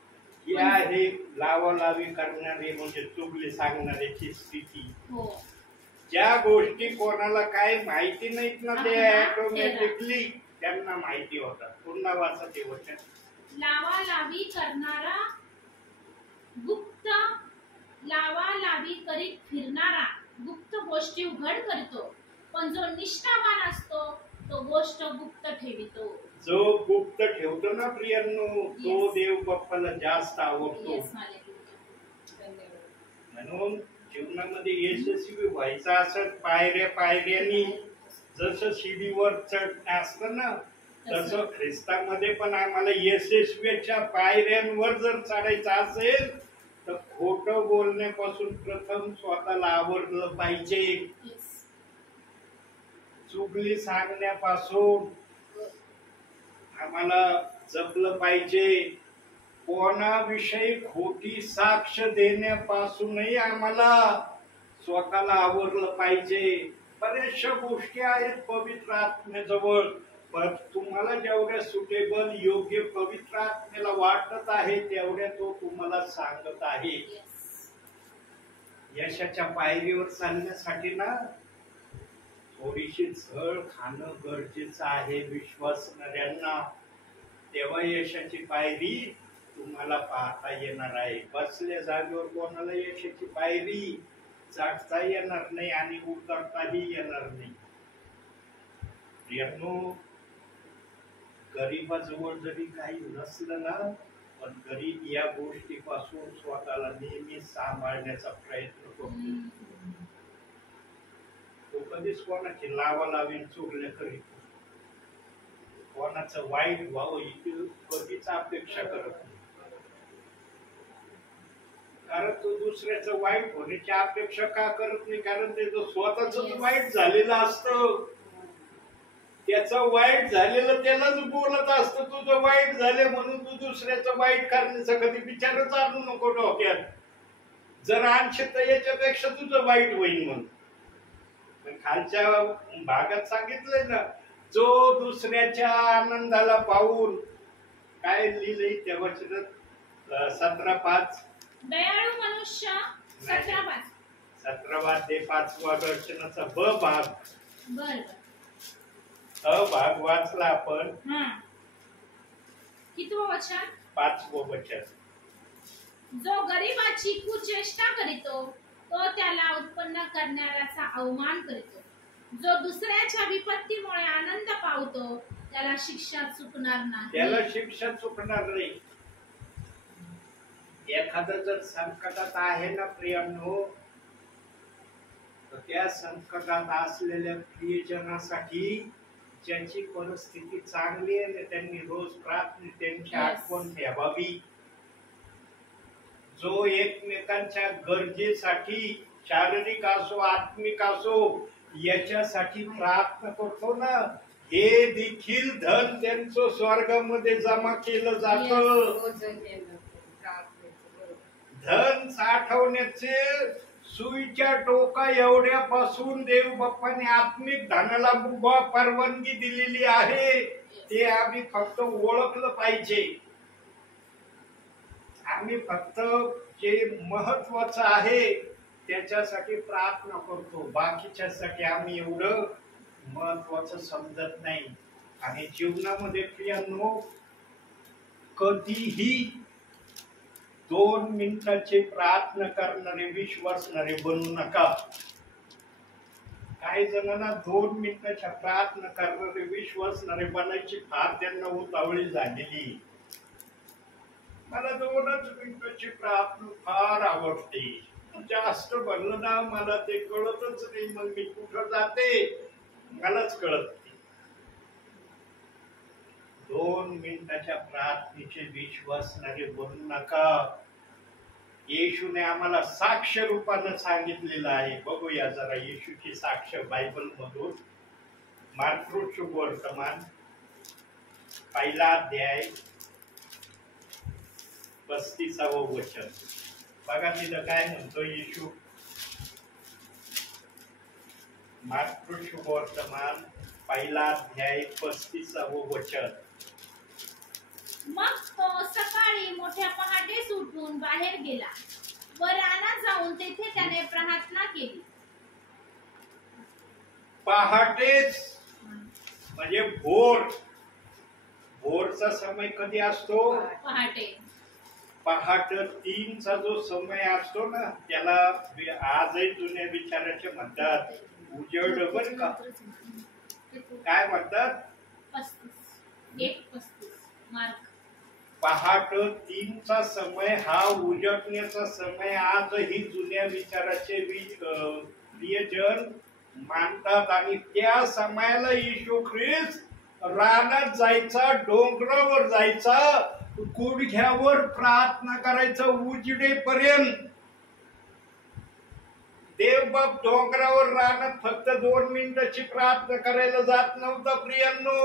ही आहे लावालावी करणारे म्हणजे चुगली सांगणाऱ्याची स्थिती. ज्या गोष्टी कोणाला काय माहिती नाहीत ना ते ऑटोमॅटिकली त्यांना माहिती होतात. पुन्हा वाचा ते वचन. लावालावी करणारा, गुप्त लावालावी करीत फिरणारा गुप्त गोष्टी उघड करतो, पण जो निष्ठावान असतो तो गोष्ट गुप्त ठेवितो. जो गुप्त ठेवतो ना प्रियांनो, तो Yes. देव बाप्पाला जास्त आवडतो. Yes, hallelujah. धन्यवाद. म्हणून जीवनामध्ये यशस्वी व्हायचं असं पायऱ्या पायऱ्यांनी जसं शिडीवर चढणं असतं ना, तसं ख्रिस्तामध्ये पण आम्हाला यशस्वीच्या पायऱ्यांवर जर चढायचं असेल तर खोटं बोलण्यापासून प्रथम स्वतःला आवरलं पाहिजे. Yes. चुगली सांगण्यापासून आम्हाला जपलं पाहिजे. कोणाविषयी खोटी साक्ष देण्यापासूनही आम्हाला स्वतःला आवरलं पाहिजे. बऱ्याचशा गोष्टी आहेत पवित्र आत्म्याजवळ, पण तुम्हाला जेवढ्या सुटेबल योग्य पवित्र आत्म्याला वाटत आहे तेवढ्या तो तुम्हाला सांगत आहे. Yes. यशाच्या पायरीवर चालण्यासाठी ना थोडीशी झळ खाणं गरजेचं आहे विश्वासणाऱ्यांना. तेव्हा यशाची पायरी तुम्हाला पाहता येणार आहे. बसल्या जागेवर कोणाला यशाची पायरी चढता येणार नाही आणि उतरताही येणार नाही. प्रियांनो, गरीबाजवळ जरी काही नसलं ना, पण गरीब या गोष्टीपासून स्वतःला नेहमी सांभाळण्याचा प्रयत्न करतो. तो कधीच कोणाची लावालावी चुगल्या करीत नाही. कोणाचं वाईट व्हावं इथे कधीच अपेक्षा करत नाही. कारण तो दुसऱ्याचं वाईट होण्याची अपेक्षा का करत नाही? कारण त्याचं स्वतःच वाईट झालेलं असतं. त्याचं वाईट झालेलं त्यालाच बोलत असतं, तुझं वाईट झालं म्हणून तू दुसऱ्याचं वाईट करण्याचा कधी विचारच आणू नको डोक्यात. जर आणशील तर याच्यापेक्षा तुझं वाईट होईल म्हणून. खालच्या भागात सांगितलंय ना, जो दुसऱ्याच्या आनंदाला पाहून काय लिहिलंय त्या वचनात 17:5 दयाळू मनुष्य 17:5 17 ते 5 वचनाचा ब भाग. बर अ भाग वाचला आपण. कितवं वचन? 5वं वचन. जो गरीबाची कुचेष्टा करीतो तो त्याला उत्पन्न करणाऱ्याचा अवमान करतो. जो दुसऱ्याच्या विपत्तीमुळे आनंद पावतो त्याला शिक्षा चुकणार नाही. त्याला शिक्षा चुकणार नाही. एखादं जर संकटात आहे ना प्रियांनो, तर त्या संकटात असलेल्या प्रियजनासाठी ज्याची परिस्थिती चांगली आहे त्यांनी रोज प्रार्थना त्यांची आठवण ठेवावी. जो एकमेकांच्या गरजेसाठी शारीरिक असो आत्मिक असो याच्यासाठी प्रार्थना करतो ना, हे देखील धन त्यांचं स्वर्गामध्ये जमा केलं जातं. धन साठवण्याचे सुईच्या टोका एवढ्यापासून देव बाप्पाने आत्मिक धनाला परवानगी दिलेली आहे. ते आम्ही फक्त ओळखलं पाहिजे. आम्ही फक्त जे महत्वाचं आहे त्याच्यासाठी प्रार्थना करतो, बाकीच्यासाठी आम्ही एवढं महत्वाचं समजत नाही. आणि जीवनामध्ये प्रियांनो कधीही 2 मिनिटाची प्रार्थना करणारे विश्वासणारे बनू नका. काही जणांना 2 मिनिटाच्या प्रार्थना करणारे विश्वासणारे बनायची फार त्यांना उतावळी झालेली. मला 2च मिनिटाची प्रार्थना फार आवडते. जास्त बनलं ना मला ते कळतच नाही, मग मी कुठं जाते मलाच कळत नाही. 2 मिनिटाच्या प्रार्थनेचे विश्वासणारे बनू नका. येशूने आम्हाला साक्ष रूपानं सांगितलेलं आहे. बघूया जरा येशूची साक्ष बायबल मधून. मार्क शुभवर्तमान 1 अध्याय 35वं वचन. बघा तिथं काय म्हणतो येशू. मार्क शुभवर्तमान 1 अध्याय 35वं वचन. मग तो सकाळी मोठ्या पहाटेस उठून बाहेर गेला व रानात जाऊन तेथे त्याने प्रार्थना केली. पहाटेच म्हणजे भोर. भोरचा समय कधी असतो? पहाटे. पहाट 3चा जो समय असतो ना, त्याला आजही जुन्या विचाराचे म्हणतात उजेड बर का. काय म्हणतात? 1:35 मार्क. पहाट 3चा समय हा उजडण्याचा समय आजही जुन्या विचाराचे प्रियजन मानतात. आणि त्या समयाला येशू ख्रिस्त रानात जायचा, डोंगरावर जायचा, गुडघ्यावर प्रार्थना करायचा उजडेपर्यंत. देवबाप डोंगरावर रानात फक्त 2 मिनिटाची प्रार्थना करायला जात नव्हता प्रियांनो.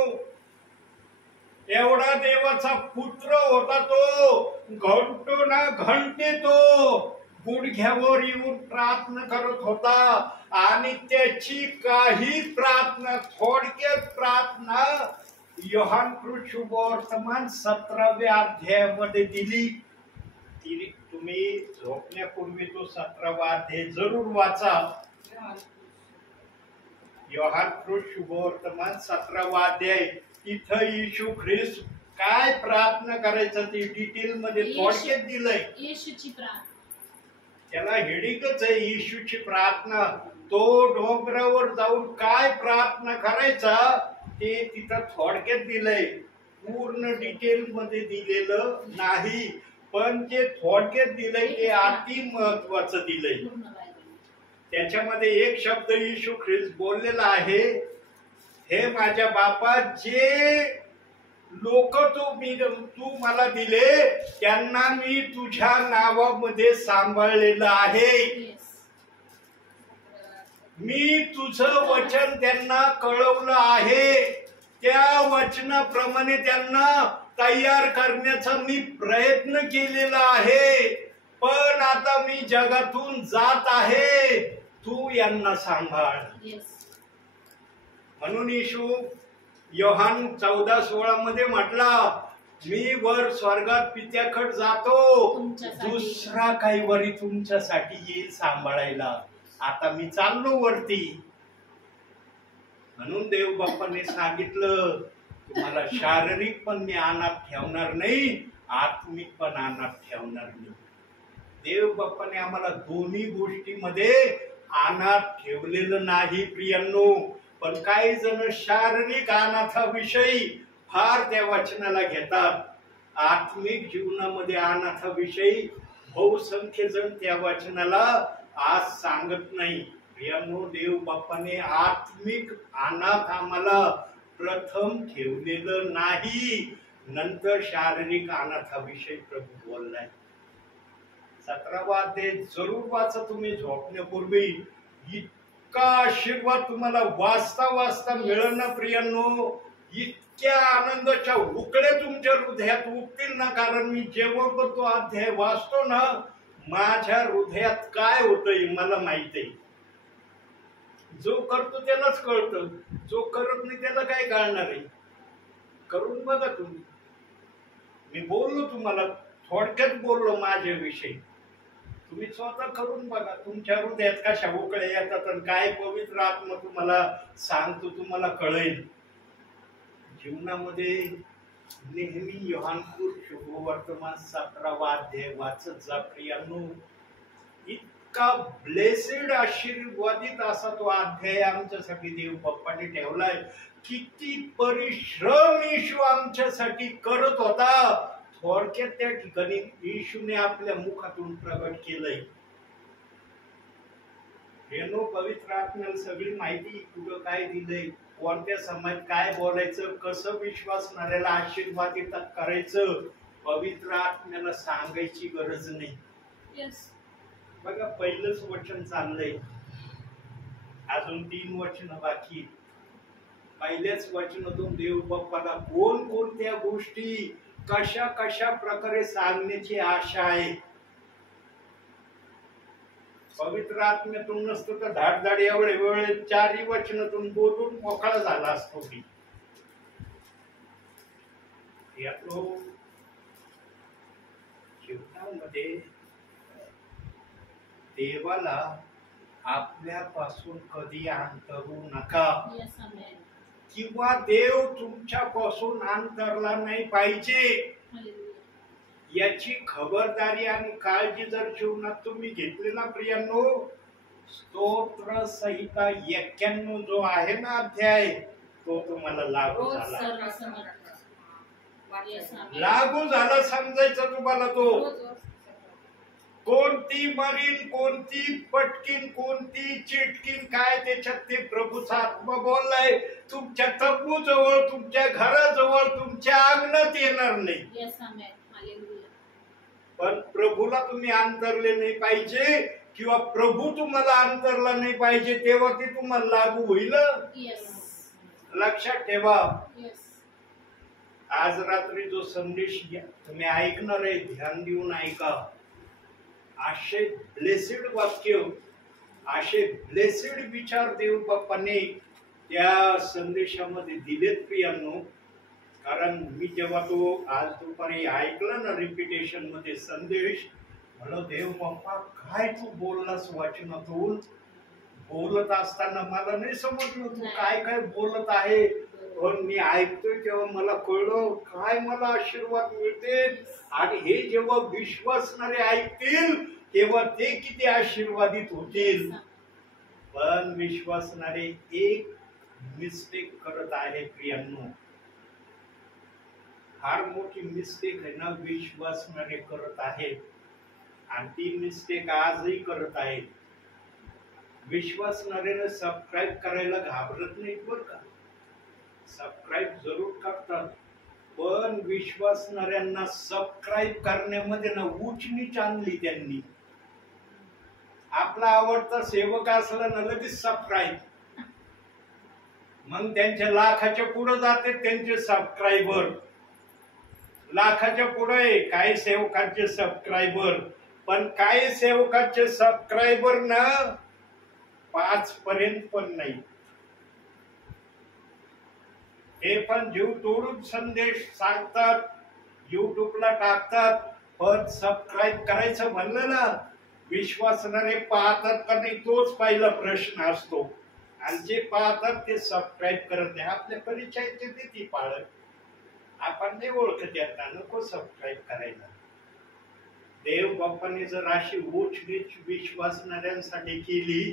एवढा देवाचा पुत्र होता तो. घंटो ना घंटे तो गुडघ्यावर येऊन प्रार्थना करत होता. आणि त्याची काही प्रार्थना, थोडक्यात प्रार्थना योहान शुभवर्तमान 17व्या अध्यायामध्ये दिली. तुम्ही झोपण्यापूर्वी तो 17वा अध्याय जरूर वाचा. योहान शुभवर्तमान 17वा अध्याय. इथं येशू ख्रिस्त काय प्रार्थना करायचं ते डिटेल मध्ये थोडक्यात दिलंय. येशूची प्रार्थना, त्याला हेडिंगच आहे येशूची प्रार्थना. तो डोंगरावर जाऊन काय प्रार्थना करायचा ते तिथं थोडक्यात दिलंय. पूर्ण डिटेल मध्ये दिलेलं नाही, पण जे थोडक्यात दिलंय ते अति महत्वाचं दिलंय. त्याच्यामध्ये एक शब्द येशू ख्रिस्त बोललेला आहे, हे माझ्या बापा, जे लोक तू मला दिले त्यांना मी तुझ्या नावामध्ये सांभाळलेलं आहे. मी तुझं वचन त्यांना कळवलं आहे. त्या वचनाप्रमाणे त्यांना तयार करण्याचा मी प्रयत्न केलेला आहे. पण आता मी जगातून जात आहे, तू यांना सांभाळ. म्हणून येशू योहान 14:16 मध्ये म्हटला, मी वर स्वर्गात पित्याकडे जातो, दुसरा काही वरी तुमच्यासाठी येईल सांभाळायला. आता मी चाललो वरती. म्हणून देव बाप्पाने सांगितलं, तुम्हाला शारीरिक पण मी अनाथ ठेवणार नाही, आत्मिक पण अनाथ ठेवणार नाही. देव बाप्पाने आम्हाला दोन्ही गोष्टीमध्ये अनाथ ठेवलेलं नाही प्रियांनो. पण काही जण शारीरिक अनाथाविषयी फार त्या वचनाला घेतात. आत्मिक जीवनामध्ये अनाथाविषयी बहुसंख्य जण त्या वचनाला आज सांगत नाही. प्रियांनो, देव बाप्पाने आत्मिक अनाथ आम्हाला प्रथम ठेवलेलं नाही, नंतर शारीरिक अनाथाविषयी प्रभू बोललाय. 17वा अध्याय जरूर वाचा तुम्ही झोपण्यापूर्वी. इतका आशीर्वाद तुम्हाला वाचता मिळेल ना प्रियांनो. इतक्या आनंदाच्या उकळ्या तुमच्या हृदयात उठतील ना. कारण मी जेव्हा पण तो अध्याय वाचतो ना, माझ्या हृदयात काय होतंय मला माहित आहे. जो करतो त्यालाच कळतं, जो करत नाही त्याला काय कळणार आहे. करून बघा तुम्ही. मी बोललो तुम्हाला, थोडक्यात बोललो माझ्याविषयी. तुम्ही स्वतः करून बघा. तुमच्या हृदयात कशा उकळ्या येतात आणि काय पवित्र आत्मा तुम्हाला सांगतो, तुम्हाला कळेल. जीवनामध्ये नेहमी योहान शुभवर्तमान 17वा अध्याय वाचत जा प्रियांनो. इतका ब्लेसेड, आशीर्वादित असा तो अध्याय आमच्यासाठी देव बाप्पाने ठेवलाय. किती परिश्रम येशू आमच्यासाठी करत होता. थोडक्यात त्या ठिकाणी येशूने आपल्या मुखातून प्रगट केलंय. पवित्र आत्म्याला सगळी माहिती कुठं काय दिलंय, कोणत्या समयात काय बोलायचं, कसं विश्वासणाऱ्याला आशीर्वादित करायचं, पवित्र आत्म्याला सांगायची गरज नाही. बघा, पहिलंच वचन चाललंय, अजून 3 वचन बाकी. पहिल्याच वचनातून देव बाप्पाला कोणत्या गोष्टी कशा कशा प्रकारे सांगण्याची आशा आहे. पवित्र आत्म्यातून नसतं तर धाड एवढे वेळ 4 वचनातून बोलून मोकळा झाला असतो. जीवनामध्ये देवाला आपल्यापासून कधी अंतरू नका. किंवा देव तुमच्यापासून अंतरला नाही पाहिजे याची खबरदारी आणि काळजी जर जीवनात तुम्ही घेतली ना प्रियांनो, स्तोत्र संहिता 91 जो आहे ना अध्याय, तो तुम्हाला लागू झाला. लागू झाला समजायचं तुम्हाला. तो कोणती मरीन, कोणती पटकीन, कोणती चिटकीन, काय त्याच्यात ते प्रभूचा आत्मा बोललाय. तुमच्या तंबू जवळ, तुमच्या घराजवळ, तुमच्या अंगणात येणार नाही. पण प्रभूला तुम्ही अंतरले नाही पाहिजे किंवा प्रभू तुम्हाला अंतरला नाही पाहिजे, तेव्हा ते तुम्हाला लागू होईल. लक्षात ठेवा. आज रात्री जो संदेश तुम्ही ऐकणार आहे, ध्यान देऊन ऐका. असे ब्लेसिड वाक्य, असे ब्लेसिड विचार देव बाप्पाने त्या संदेशामध्ये दिलेत प्रियांनो. कारण मी जेव्हा तो आज दुपारी ऐकला ना रिपिटेशन मध्ये संदेश, म्हणलं देव बाप्पा काय तू बोललास वाचनातून. बोलत असताना मला नाही समजलं तू काय काय बोलत आहे, पण मी ऐकतोय तेव्हा मला कळलं काय मला आशीर्वाद मिळते. आणि हे जेव्हा विश्वासणारे ऐकतील तेव्हा ते किती आशीर्वादित होतील. पण विश्वासणारे एक मिस्टेक करत आहे प्रियांनो, फार मोठी मिस्टेक आहे ना विश्वासणारे करत आहेत. आणि ती मिस्टेक आजही करत आहेत. विश्वासणारे सबस्क्राईब करायला घाबरत नाहीत बरं का, सबस्क्राईब जरूर करतात. पण विश्वासणाऱ्यांना सबस्क्राईब करण्यामध्ये ना उच नीच आणली त्यांनी. आपला आवडता सेवक असला ना लगेच सबस्क्राईब, मग त्यांच्या लाखाच्या पुढे जाते त्यांचे सबस्क्रायबर. लाखाच्या पुढे काही सेवकांचे सबस्क्रायबर, पण काही सेवकांचे सबस्क्रायबर ना 5 पर्यंत पण नाही. हे पण जीव तोडून संदेश सांगतात, युट्यूबला टाकतात, पण सबस्क्राईब करायचं म्हणलं ना विश्वासणारे पाहतात का नाही तोच पहिला प्रश्न असतो. आणि जे पाहतात ते सबस्क्राईब करत नाही. आपल्या परिचयाचे किती पाळत, आपण नाही ओळखत यांना, नको सबस्क्राईब करायला. देव बाप्पाने जर अशी उच नीच विश्वासणाऱ्यांसाठी केली,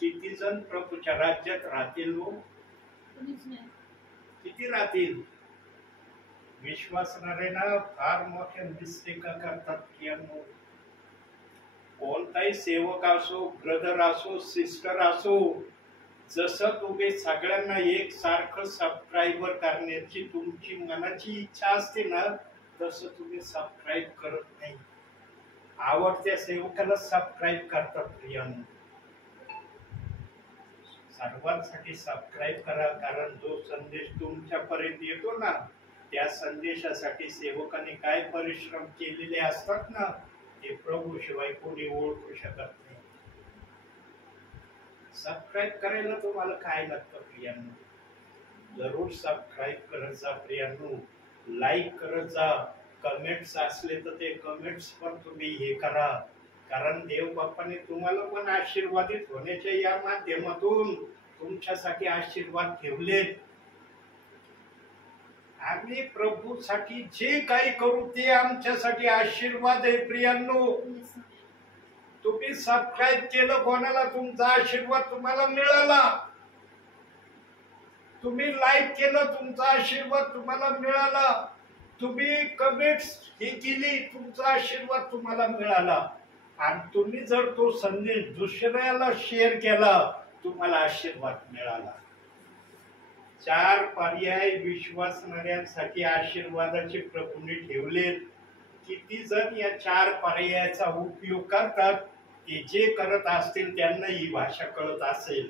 किती जण प्रभूच्या राज्यात राहतील हो? किती राहतील? विश्वासणारे ना फार मोठ्या मिस्टेक करतात की कोणताही सेवक असो, ब्रदर असो, सिस्टर असो, जसं तुम्ही सगळ्यांना एक सारखं सबस्क्राईबर करण्याची तुमची मनाची इच्छा असते ना, तसं तुम्ही सबस्क्राईब करत नाही. आवडत्या सेवकाला सबस्क्राईब करतात प्रियांनो. सर्वांसाठी सबस्क्राईब करा, कारण जो संदेश तुमच्यापर्यंत येतो ना त्या संदेशासाठी सेवकाने काय परिश्रम केलेले असतात ना, ते प्रभू शिवाय कोणी ओळखू शकत नाही. सबस्क्राईब करायला तुम्हाला काय लागतं प्रियांनो? जरूर सबस्क्राईब करत जा प्रियांनो, लाईक करत जा, कमेंट्स असले तर ते कमेंट्स पण तुम्ही हे करा. कारण देव बाप्पाने तुम्हाला पण आशीर्वादित होण्याच्या या माध्यमातून तुमच्यासाठी आशीर्वाद ठेवलेत. आम्ही प्रभूसाठी जे काही करू ते आमच्यासाठी आशीर्वाद आहे प्रियांनो. तुम्ही सबस्क्राईब केलं कोणाला, तुमचा आशीर्वाद तुम्हाला मिळाला. तुम्ही लाईक केलं, तुमचा आशीर्वाद तुम्हाला मिळाला. तुम्ही कमेंट्स हे केली, तुमचा आशीर्वाद तुम्हाला मिळाला. आणि तुम्ही जर तो संदेश दुसऱ्याला शेअर केला, तुम्हाला आशीर्वाद मिळाला. 4 पर्याय विश्वासणाऱ्यांसाठी आशीर्वादाचे प्रभूने ठेवलेत. किती जण या 4 पर्यायाचा उपयोग करतात, ते जे करत असतील त्यांना ही भाषा कळत असेल.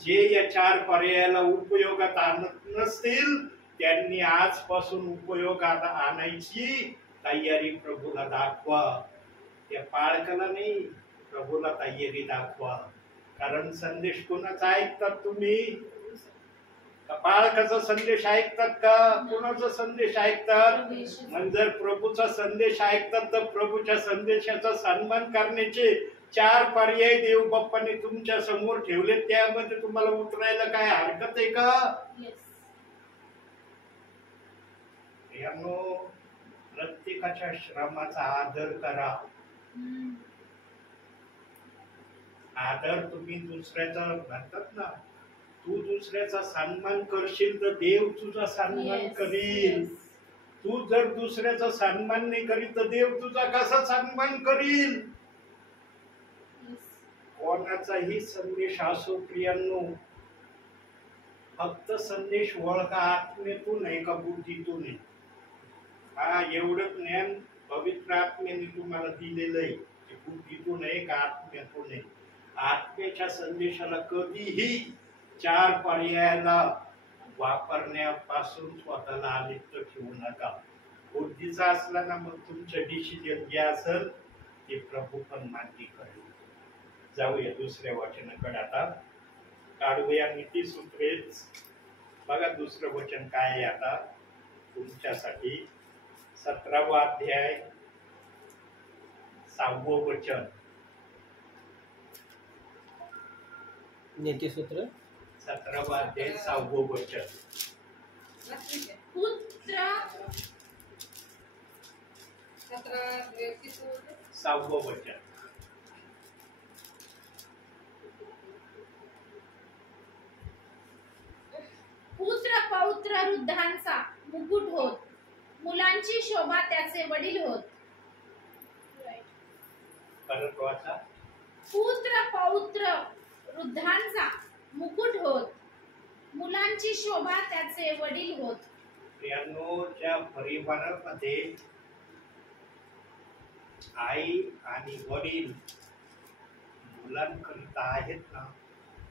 जे या 4 पर्यायाला उपयोगात आणत नसतील त्यांनी आजपासून उपयोगात आणायची तयारी प्रभूला दाखवा. त्या पाळकाला नाही, प्रभूला तयारी दाखवा. कारण संदेश कोणाचा ऐकतात तुम्ही? पाळकाचा संदेश ऐकतात का? कोणाचा संदेश ऐकतात? म्हणजे जर प्रभूचा संदेश ऐकतात तर प्रभूच्या संदेशाचा सन्मान करण्याचे 4 पर्याय देव बाप्पाने तुमच्या समोर ठेवले, त्यामध्ये तुम्हाला उतरायला काय हरकत आहे का? यानो प्रत्येकाच्या श्रमाचा आदर करा. आदर तुम्ही दुसऱ्याचा म्हणतात ना, तू दुसऱ्याचा सन्मान करशील तर देव तुझा सन्मान करील. तू जर दुसऱ्याचा सन्मान नाही करील तर देव तुझा कसा सन्मान करील? कोणाचाही संदेश असो प्रियांनो, फक्त संदेश ओळखा आत्मेतून आहे का बुद्धीतून आहे. हा एवढं ज्ञान पवित्र आत्म्याने तुम्हाला दिलेलं आहे. बुद्धीतून आहे का आत्म्यातून आहे. आत्म्याच्या संदेशाला कधीही 4 पर्यायाला वापरण्यापासून स्वतःला अलिप्त ठेवू नका. बुद्धीचा असला ना मग तुमचं डिसिजन जे असेल ते प्रभू पण मान्य करेल. जाऊया दुसऱ्या वचनाकडे आता. काढूया नीतिसूत्रेच. बघा दुसरं वचन काय आहे आता तुमच्यासाठी. 17वा अध्याय 6वं वचन. नीतिसूत्र 17वा अध्याय 6वं वचन. पुत्र 6वं वचन. पुत्र पौत्र वृद्धांचा मुकुट होत, मुलांची शोभा त्याचे वडील होत. परत वाचा. पुत्र पौत्र वृद्धांचा मुकुट होत, मुलांची शोभा त्याचे वडील होत. प्रियांनो, ज्या परिवारामध्ये आई आणि वडील मुलांकरिता आहेत ना,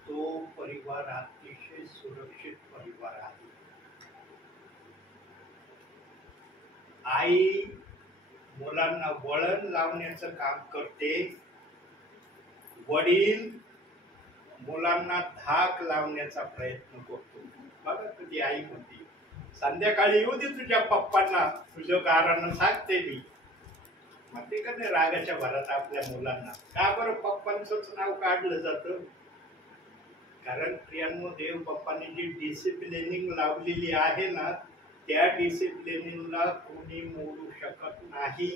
तो परिवार अतिशय सुरक्षित परिवार आहे. आई मुलांना वळण लावण्याचं काम करते, वडील मुलांना धाक लावण्याचा प्रयत्न करतो. बघा तुझी आई म्हणते संध्याकाळी येऊ दे तुझ्या पप्पांना, तुझं कारण सांगते मी. म्हणते का नाही रागाच्या भरात आपल्या मुलांना. का बरं पप्पांचंच नाव काढलं जातं? कारण प्रियांनो, देव बाप्पाने जी डिसिप्लिनिंग लावलेली आहे ना, त्या डिसिप्लिनिंगला कोणी मोडू शकत नाही.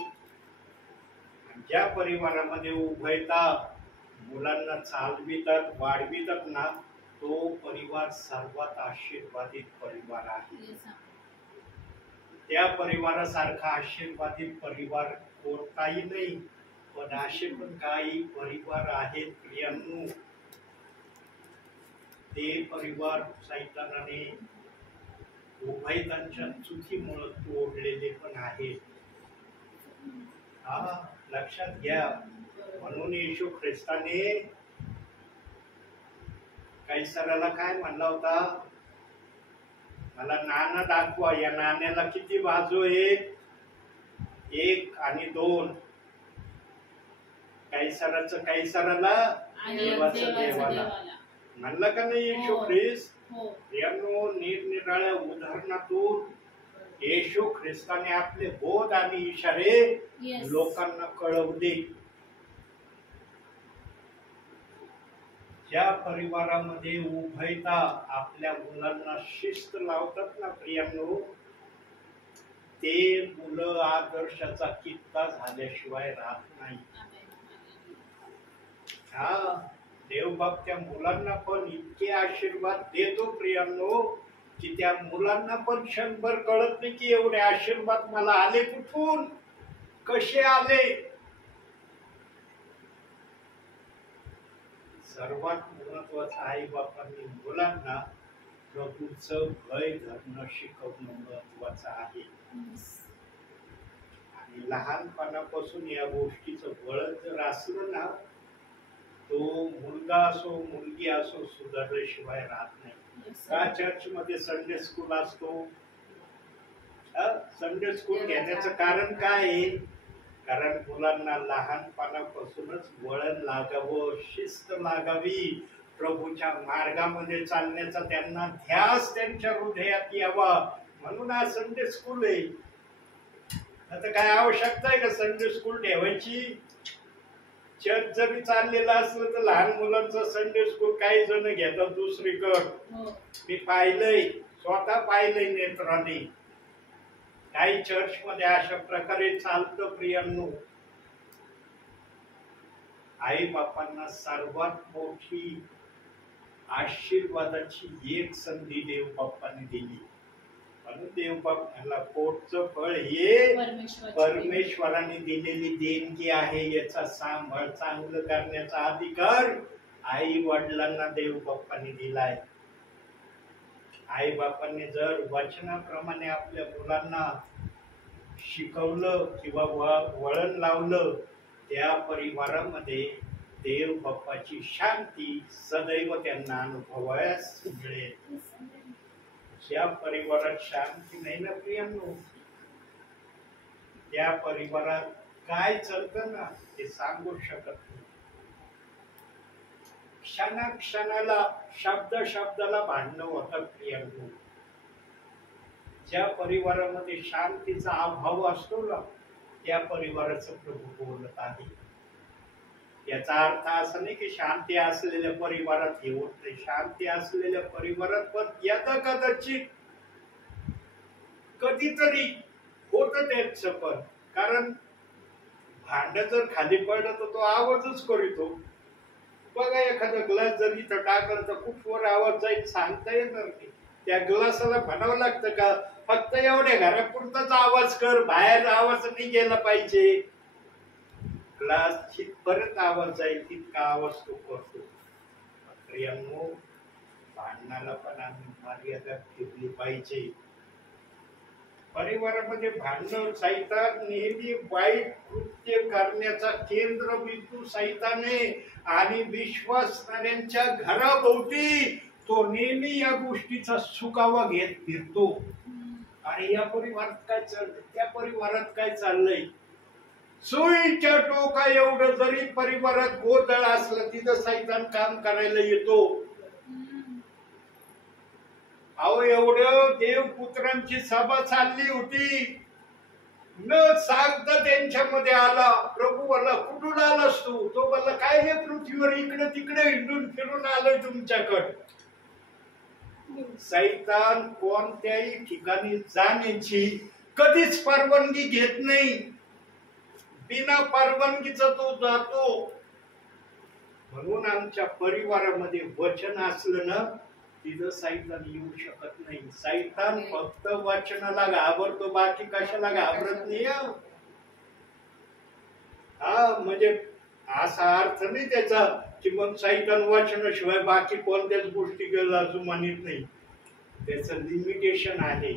ज्या परिवारामध्ये उभयता मुलांना चालवितात वाढवितात ना, तो परिवार सर्वात आशीर्वादित परिवार आहे. त्या परिवारासारखा आशीर्वादित परिवार कोणताही नाही. पण असे पण काही परिवार आहेत प्रियांनो, ते परिवार सैतानाने उभयतांच्या चुकीमुळे तोडलेले पण आहेत. हा लक्षात घ्या. म्हणून येशू ख्रिस्ताने कैसराला काय म्हणला होता? मला नाणं दाखवा. या नाण्याला किती बाजू आहेत? 1 आणि 2. कैसराचं कैसराला, देवाचं देवाला. म्हणलं का नाही येशू ख्रिस्त? यानो निरनिराळ्या उदाहरणातून येशू ख्रिस्ताने आपले बोध आणि इशारे लोकांना कळवले. ज्या परिवारामध्ये उभयता आपल्या मुलांना शिस्त लावतात ना प्रियांनो, ते मुलं आदर्शाचा कित्ता झाल्याशिवाय राहत नाही. हा देवबाप त्या मुलांना पण इतके आशीर्वाद देतो प्रियांनो, की त्या मुलांना पण क्षणभर कळत नाही की एवढे आशीर्वाद मला आले कुठून, कसे आले. सर्वात महत्वाचं आई बापांनी मुलांना प्रभूचं भय धरणं शिकवणं महत्वाचं आहे. आणि लहानपणापासून या गोष्टीचं वळण जर असलं ना, तो मुलगा असो मुलगी असो सुधारल्याशिवाय राहत नाही. का चर्च मध्ये संडे स्कूल असतो? संडे स्कूल घेण्याचं कारण काय आहे? कारण मुलांना लहानपणापासूनच वळण लागावं, शिस्त लागावी, प्रभूच्या मार्गामध्ये चालण्याचा त्यांना ध्यास त्यांच्या हृदयात यावा, म्हणून हा संडे स्कूल आहे. आता काय आवश्यकता आहे का संडे स्कूल ठेवायची? चर्च जरी चाललेलं असलं तर लहान मुलांचं संडे स्कूल काही जण घेतात दुसरीकडं. हो. मी पाहिलंय, स्वतः पाहिलंय नेत्राने. काही चर्च मध्ये अशा प्रकारे चालतं प्रियांनो. आई बापांना सर्वात मोठी आशीर्वादाची एक संधी देव बाप्पाने दिली. म्हणून देव बाप्पाला पोटचं फळ हे परमेश्वराने दिलेली देणगी आहे. याचा सांभाळ चांगलं करण्याचा अधिकार आई वडिलांना देव बाप्पाने दिलाय. आई बापांनी जर वचनाप्रमाणे आपल्या मुलांना शिकवलं किंवा वळण लावलं, त्या परिवारामध्ये देव बाप्पाची शांती सदैव त्यांना अनुभवायला मिळेल. ज्या परिवारात शांती नाही ना प्रियांनो, त्या परिवारात काय चालतं ना ते सांगू शकत नाही. क्षणाक्षणाला शब्दाला भांडणं होतात प्रियांनो. ज्या परिवारामध्ये शांतीचा अभाव असतो ना, त्या परिवाराचं प्रभू बोलत आहे. याचा अर्थ असा नाही की शांती असलेल्या परिवारात हे होत नाही. शांती असलेल्या परिवारात पण यदा कदाचित कधीतरी होत त्याचं पण. कारण भांड जर खाली पडलं तर तो आवाजच करीतो. बघा, एखादा ग्लास जर इथं टाकलं तर कुठवर आवाज जाईल सांगता येणार नाही. त्या ग्लासाला म्हणावं लागतं का फक्त एवढ्या घरापुरताच आवाज कर, बाहेर आवाज नाही गेला पाहिजे. ग्लास जिथपर्यंत आवाज जाईल तितका आवाज तो करतो. प्रियांनो, भांडणाला पण आम्ही मर्यादा ठेवली पाहिजे. परिवारामध्ये भांडण, सैतान नेहमी वाईट कृत्य करण्याचा केंद्रबिंदू सैताने आणि विश्वासणाऱ्यांच्या घराभोवती तो नेहमी या गोष्टीचा सुकावा घेत फिरतो. आणि या परिवारात काय चाललंय, त्या परिवारात काय चाललंय. सुईच्या टोका एवढं जरी परिवारात गोंधळ असलं तिथं सैतान काम करायला येतो. अहो, एवढं देवपुत्रांची सभा चालली होती, न सांगता त्यांच्यामध्ये आला प्रभू. मला कुठून आलास तू? तो मला काय नाही, पृथ्वीवर इकडे तिकडे हिंडून फिरून आलोय तुमच्याकडे. सैतान कोणत्याही ठिकाणी जाण्याची कधीच परवानगी घेत नाही. बिना परवानगीचा तो जातो. म्हणून आमच्या परिवारामध्ये वचन असलं ना, तिथं सैतान येऊ शकत नाही. सैतान फक्त वचनाला घाबरतो, बाकी कशाला घाबरत नाही. हा, म्हणजे असा अर्थ नाही त्याचा की मग सैतान वचनाशिवाय बाकी कोणत्याच गोष्टी केला जुमानीत नाही. त्याचं लिमिटेशन आहे.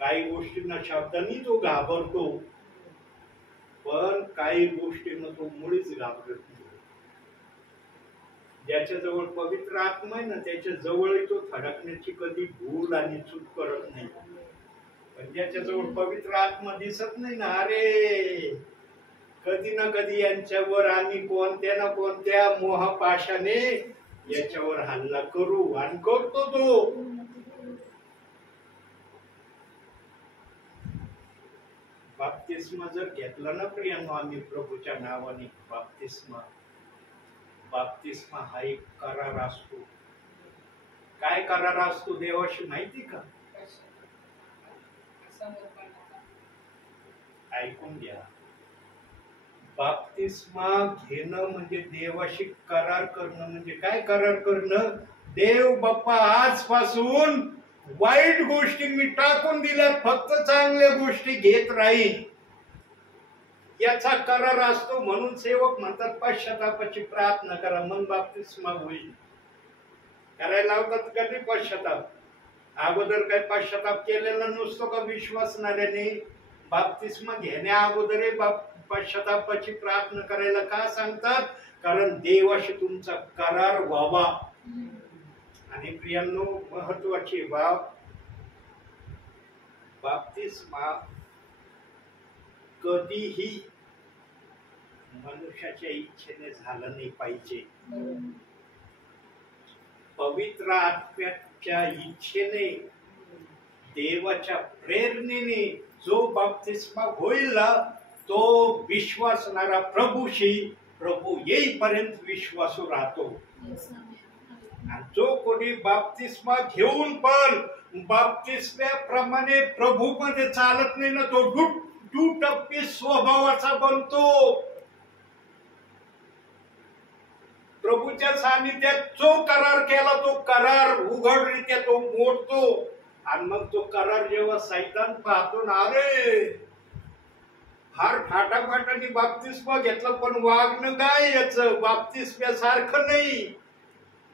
काही गोष्टींना शब्दांनी तो घाबरतो, पण काही गोष्टींना तो मुळीच घाबरत नाही. ज्याच्याजवळ पवित्र आत्मा आहे ना, त्याच्या जवळ तो थडकण्याची कधी भूल आणि चूक करत नाही. पण ज्याच्याजवळ पवित्र आत्मा दिसत नाही ना, अरे कधी ना कधी यांच्यावर आम्ही कोणत्या ना कोणत्या मोहपाशाने याच्यावर हल्ला करू आणि करतो तो. बाप्तिस्मा जर घेतला ना प्रियांनो आम्ही प्रभूच्या नावाने, बाप्तिस्मा हा एक करार असतो. काय करार असतो देवाशी माहिती का? ऐकून घ्या. बाप्तिस्मा घेणं म्हणजे देवाशी करार करणं. म्हणजे काय करार करणं? देव बाप्पा आजपासून वाईट गोष्टी मी टाकून दिल्या, फक्त चांगल्या गोष्टी घेत राहील, याचा करार असतो. म्हणून सेवक म्हणतात पश्चातापाची प्रार्थना करा, मन बाप्तिस्मा होईल. करायला लावतात कधी पश्चाताप? अगोदर काही पश्चाताप केलेला नसतो का विश्वासणाऱ्याने? बाप्तिस्मा घेण्या अगोदर पश्चातापाची प्रार्थना करायला का सांगतात? कारण देवाशी तुमचा करार व्हावा. आणि प्रियांनो, महत्वाची बाब, बाप्तिस्मा कधीही मनुष्याच्या इच्छेने झालं नाही पाहिजे. पवित्र आत्म्याच्या इच्छेने, देवाच्या प्रेरणेने जो बाप्तिस्मा होईल ना, तो विश्वासणारा प्रभूशी प्रभू येईपर्यंत विश्वासू राहतो. Yes, amen. आणि जो कोणी बाप्तिस्मा घेऊन पण बाप्तिस्म्याप्रमाणे प्रभू मध्ये चालत नाही ना, तो दुटप्पी स्वभावाचा बनतो. प्रभूच्या सानिध्यात जो करार केला तो करार उघडरित्या तो मोडतो. आणि मग तो करार जेव्हा सैतान पाहतो ना, अरे फार थाटामाटाने बाप्तिस्मा घेतला पण वागणं काय याचं बाप्तिस्म्यासारखं नाही,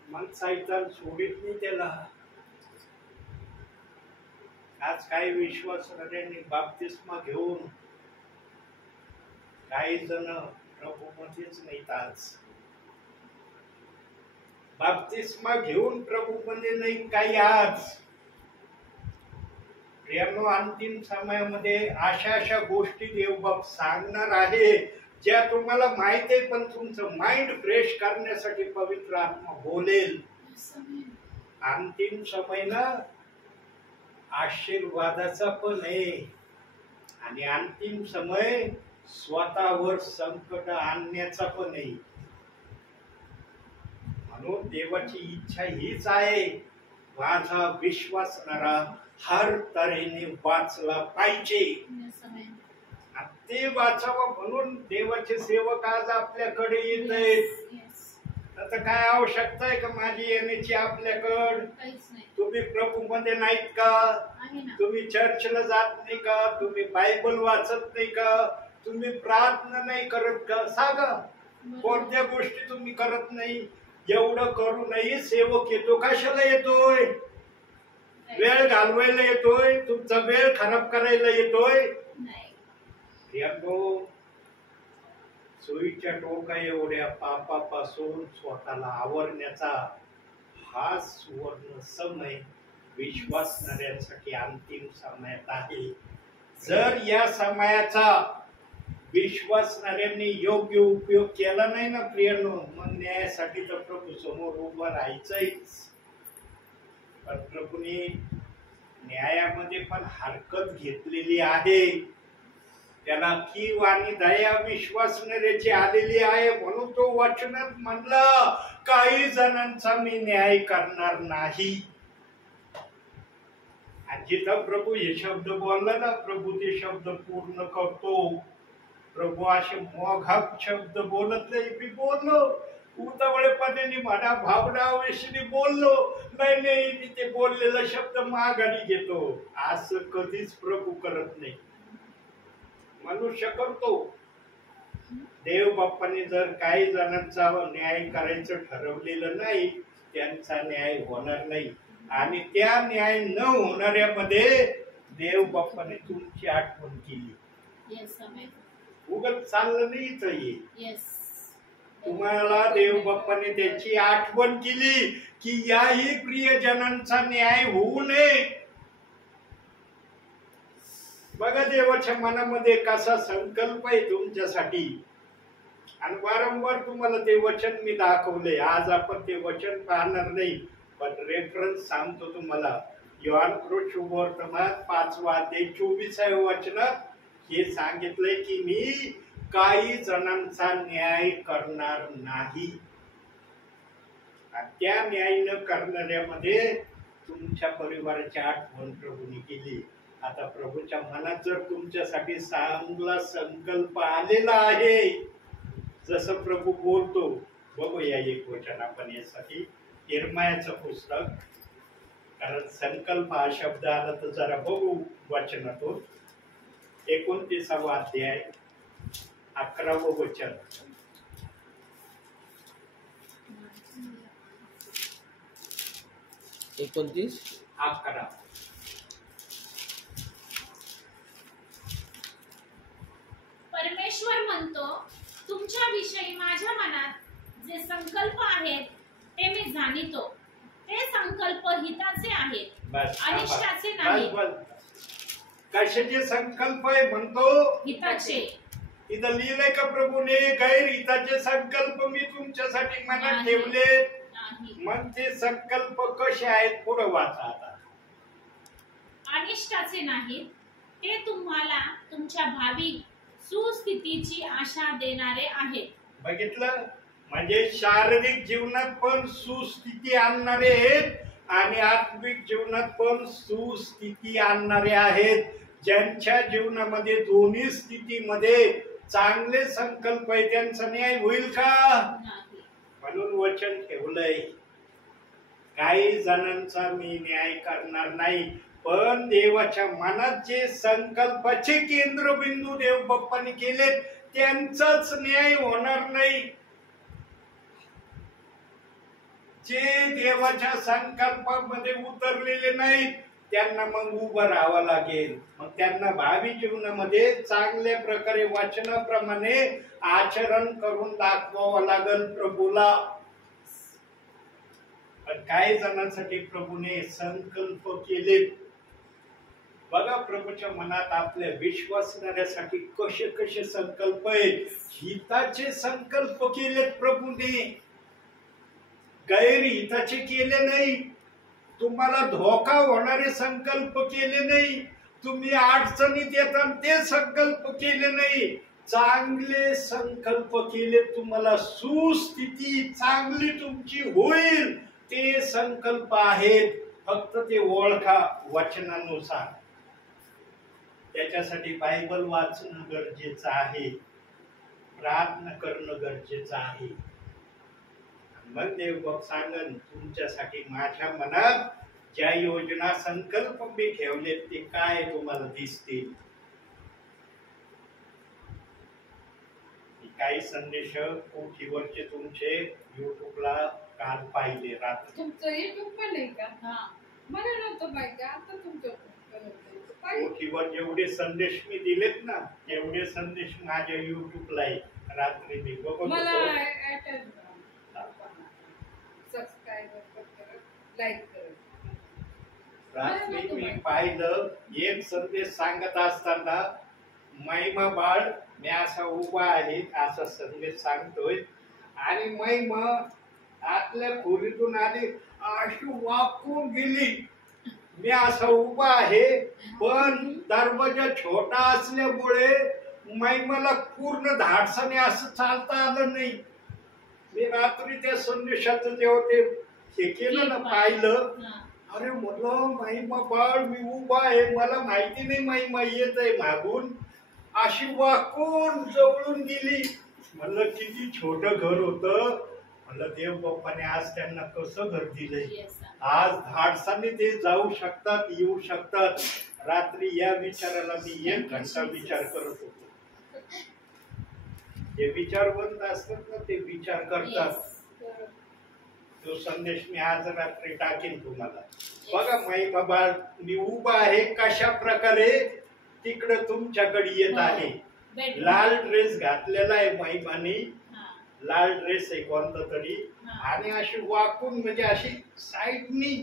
मग सैतान सोडित नाही त्याला. आज काही विश्वासणाऱ्यांनी बाप्तिस्मा घेऊन काही जण प्रभूमध्येच नाहीत. आज बाप्तिस्मा घेऊन प्रभूमध्ये नाही काही. आज प्रियांनो, अंतिम समयामध्ये अशा गोष्टी देवबाप सांगणार आहे ज्या तुम्हाला माहित आहे, पण तुमचं माइंड फ्रेश करण्यासाठी पवित्र आत्मा बोलेल. Yes, amen. अंतिम समय ना आशीर्वादाचा पण आहे आणि अंतिम समय स्वतःवर संकट आणण्याचा पण आहे. म्हणून देवाची इच्छा हीच आहे, माझा विश्वासणारा हर तऱ्हेने वाचला पाहिजे. Yes, amen. आणि ते वाचावं म्हणून देवाचे सेवक आज आपल्याकडे येत आहेत. Yes. आता काय आवश्यकता आहे का माझी येण्याची आपल्याकडं? काहीच नाही. तुम्ही प्रभू मध्ये नाहीत का? आहे ना. तुम्ही चर्चला जात नाही का? तुम्ही बायबल वाचत नाही का? तुम्ही प्रार्थना नाही करत का? सांगा, बरोबर. कोणत्या गोष्टी तुम्ही करत नाही? एवढं करूनही सेवक येतो. कशाला येतोय? वेळ घालवायला येतोय? तुमचा वेळ खराब करायला येतोय? नाही. यानो, सोयीच्या टोका एवढ्या पापापासून स्वतःला आवरण्याचा हा सुवर्ण समय विश्वासणाऱ्यांसाठी अंतिम समयात आहे. जर या समयाचा विश्वासणाऱ्यांनी योग्य उपयोग केला नाही ना प्रियांनो, मग न्यायासाठी तर प्रभू समोर उभं राहायचंच. पण प्रभूने न्यायामध्ये पण हरकत घेतलेली आहे. त्याला कीव आणि दया विश्वासणाऱ्याची आलेली आहे. म्हणून तो वचनात म्हणला, काही जणांचा मी न्याय करणार नाही. आणि जिथं प्रभू हे शब्द बोलला ना, प्रभू ते शब्द पूर्ण करतो. प्रभू असे मोघात शब्द बोलत नाही. मी बोललो उतावळेपणाने म्हणा, भावनावेशीने बोललो नाही, मी ते बोललेला शब्द माघारी घेतो. असं कधीच प्रभू करत नाही. मनुष्य करतो. देव बाप्पाने जर काही जणांचा न्याय करायचं ठरवलेलं नाही, त्यांचा न्याय होणार नाही. आणि त्या न्याय न होणाऱ्यामध्ये देव बाप्पाने तुमची आठवण केली. Yes, amen. उगाच चाललं नाही इथं हे. Yes. तुम्हाला देव बाप्पाने त्याची आठवण केली की याही प्रियजनांचा न्याय होऊ नये. बघा देवाच्या मनामध्ये कसा संकल्प आहे तुमच्यासाठी. आणि वारंवार तुम्हाला ते वचन मी दाखवले. आज आपण ते वचन पाहणार नाही, पण रेफरन्स सांगतो तुम्हाला. योहान शुभवर्तमान 5वा अध्याय 24व्या वचनात हे सांगितलंय की मी काही जणांचा न्याय करणार नाही. त्या न्याय न करणाऱ्यामध्ये तुमच्या परिवाराची आठवण प्रभूने केली. आता प्रभूच्या मनात जर तुमच्यासाठी चांगला संकल्प आलेला आहे, जसं प्रभू बोलतो, बघूया एक वचन आपण यासाठी. यिर्मयाचं पुस्तक, कारण संकल्प हा शब्द आला तर जरा बघू वचनातून. 29वा अध्याय 11वं वचन. एकोणतीस 11. परमेश्वर म्हणतो, तुमच्या विषयी माझ्या मनात जे संकल्प आहेत ते मी जाणितो. ते संकल्प हिताचे आहेत, बस, अनिष्टाचे बस, नाही. बस. कशाचे संकल्प आहे म्हणतो? हिताचे. इथं लिहिलंय का प्रभूने गैरहिताचे संकल्प मी तुमच्यासाठी मनात नाही. ठेवले? नाही. मग ते संकल्प कसे आहेत पुढे वाचा आता. अनिष्टाचे नाहीत, ते तुम्हाला तुमच्या भावी सुस्थितीची आशा देणारे आहेत. बघितलं, म्हणजे शारीरिक जीवनात पण सुस्थिती आणणारे आहेत आणि आत्मिक जीवनात पण सुस्थिती आणणारे आहेत. ज्यांच्या जीवनामध्ये दोन्ही स्थितीमध्ये चांगले संकल्प आहे त्यांचा न्याय होईल का? नाही. म्हणून वचन ठेवलंय, काही जणांचा मी न्याय करणार नाही, पण देवाच्या मनात जे संकल्पाचे केंद्रबिंदू देव बाप्पाने केले त्यांचाच न्याय होणार नाही. जे देवाच्या संकल्पामध्ये उतरलेले नाहीत त्यांना मग उभं राहावं लागेल. मग त्यांना भावी जीवनामध्ये चांगल्या प्रकारे वचनाप्रमाणे आचरण करून दाखवावं लागेल प्रभूला. पण काही जणांसाठी प्रभूने संकल्प केले. बघा प्रभूच्या मनात आपल्या विश्वासणाऱ्यासाठी कसे कसे संकल्प आहेत. हिताचे संकल्प केलेत प्रभूने, गैरहिताचे केले नाही. तुम्हाला धोका होणारे संकल्प केले नाही. तुम्ही अडचणीत येतात ते संकल्प केले नाही. चांगले संकल्प केले. तुम्हाला सुस्थिती चांगली तुमची होईल ते संकल्प आहेत. फक्त ते ओळखा वचनानुसार. त्याच्यासाठी बायबल वाचणं गरजेचं आहे, प्रार्थना करणं गरजेचं आहे. मग देव सांगन तुमच्यासाठी माझ्या मनात ज्या योजना संकल्प मी ठेवलेत ते काय तुम्हाला दिसतील. काही संदेश कोठीवरचे तुमचे युट्यूबला काल पाहिले रात्री. तुमचं युट्यूब पण आहे का? हा. मला नव्हतं माहिती, आता तुमचं कोठीवर जेवढे संदेश मी दिलेत ना तेवढे संदेश माझ्या युट्यूबला आहे. रात्री मी बघत मला होतो. सबस्क्राईब करा, लाईक करा. रात्री मी पाहिलं एक संदेश सांगत असताना महिमा बाळ मी असा उभा आहे असा संदेश सांगतोय आणि महिमा आतल्या खोलीतून आली अशी वाकून गेली. मी असा उभा आहे पण दरवाजा छोटा असल्यामुळे महिमाला पूर्ण धाडसाने असं चालता आलं नाही. मी रात्री त्या संदेशाचं जेव्हा ते हे केलं ना पाहिलं, अरे म्हटलं महिमा बाळ मी उभा आहे, मला माहिती नाही महिमा येत आहे मागून, अशी वाकून जवळून गेली. म्हणलं किती छोटं घर होतं. म्हणलं देव बाप्पाने आज त्यांना कसं घर दिलंय. आज धाडसाने ते जाऊ शकतात, येऊ शकतात. रात्री या विचाराला मी 1 घंटा विचार करत होतो. जे विचारवंत असतात ना ते विचार करतात. तो संदेश मी आज रात्री टाकेन तुम्हाला. बघा महिमा बाळ मी उभा आहे कशा प्रकारे तिकडे तुमच्याकडे येत आहे. लाल ड्रेस घातलेला आहे महिमाने, लाल ड्रेस आहे कोणता तरी, आणि अशी वाकून म्हणजे अशी साईडनी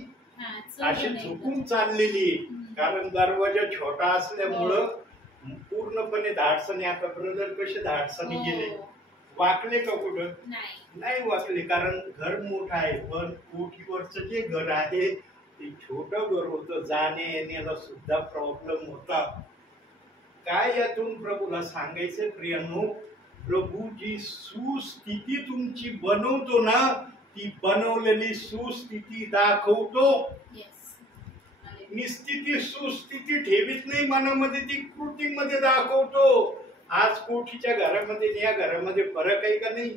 अशी झुकून चाललेली. कारण दरवाजा छोटा असल्यामुळं पूर्णपणे धाडसाने. आता ब्रदर कसे धाडसाने गेले, वाकले का कुठं? नाही वाकले, कारण घर मोठं आहे. पण कोठीवरचं जे घर आहे ते छोटं घर होतं, जाण्या येण्याला सुद्धा प्रॉब्लेम होता. काय यातून प्रभूला सांगायचं प्रियांनो, प्रभू जी सुस्थिती तुमची बनवतो ना ती बनवलेली सुस्थिती दाखवतो. निस्थिती सुस्थिती ठेवीत नाही मनामध्ये, ती कृतीमध्ये दाखवतो. आज कोठीच्या घरामध्ये या घरामध्ये फरक आहे का नाही?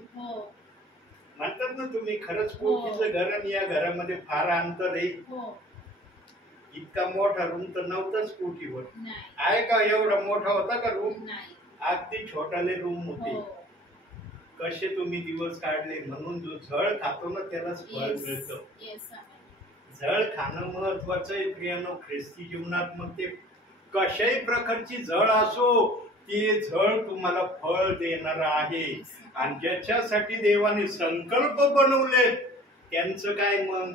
म्हणतात ना तुम्ही, खरंच कोठीचं घर आणि या घरामध्ये फार अंतर आहे. इतका मोठा रूम तर नव्हताच कोठीवर, आहे का? एवढा मोठा होता का रूम? अगदी छोटाले रूम होते. कसे तुम्ही दिवस काढले. म्हणून जो झळ खातो ना त्यालाच फळ मिळतं. झळ खाणं महत्वाचं आहे प्रियानो ख्रिस्ती जीवनात. मग ते कशाही प्रकारची झळ असो ते झळ तुम्हाला फळ देणार आहे. आणि ज्याच्यासाठी देवाने संकल्प बनवले त्यांचं काय मग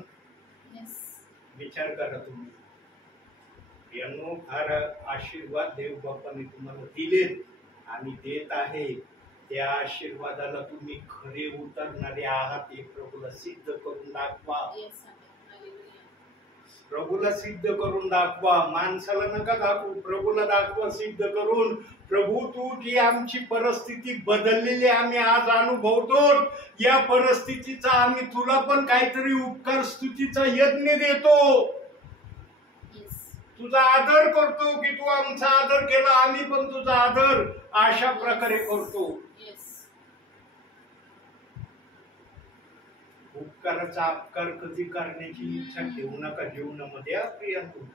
विचार करा तुम्ही. प्रियानो फार आशीर्वाद देव बाप्पाने तुम्हाला दिलेत आणि देत आहे. त्या आशीर्वादाला तुम्ही खरे उतरणारे आहात हे प्रभूला सिद्ध करून दाखवा. प्रभूला सिद्ध करून दाखवा, माणसाला नका दाखवू, प्रभूला दाखवा सिद्ध करून. प्रभू तू जी आमची परिस्थिती बदललेली आम्ही आज अनुभवतो, या परिस्थितीचा आम्ही तुला पण काहीतरी उपकार स्तुतीचा यज्ञ देतो, तुझा आदर करतो की तू आमचा आदर केला, आम्ही पण तुझा आदर अशा प्रकारे करतो. उपकाराचा अपकार कधी करण्याची इच्छा ठेवू नका जीवनामध्ये. प्रियांनो,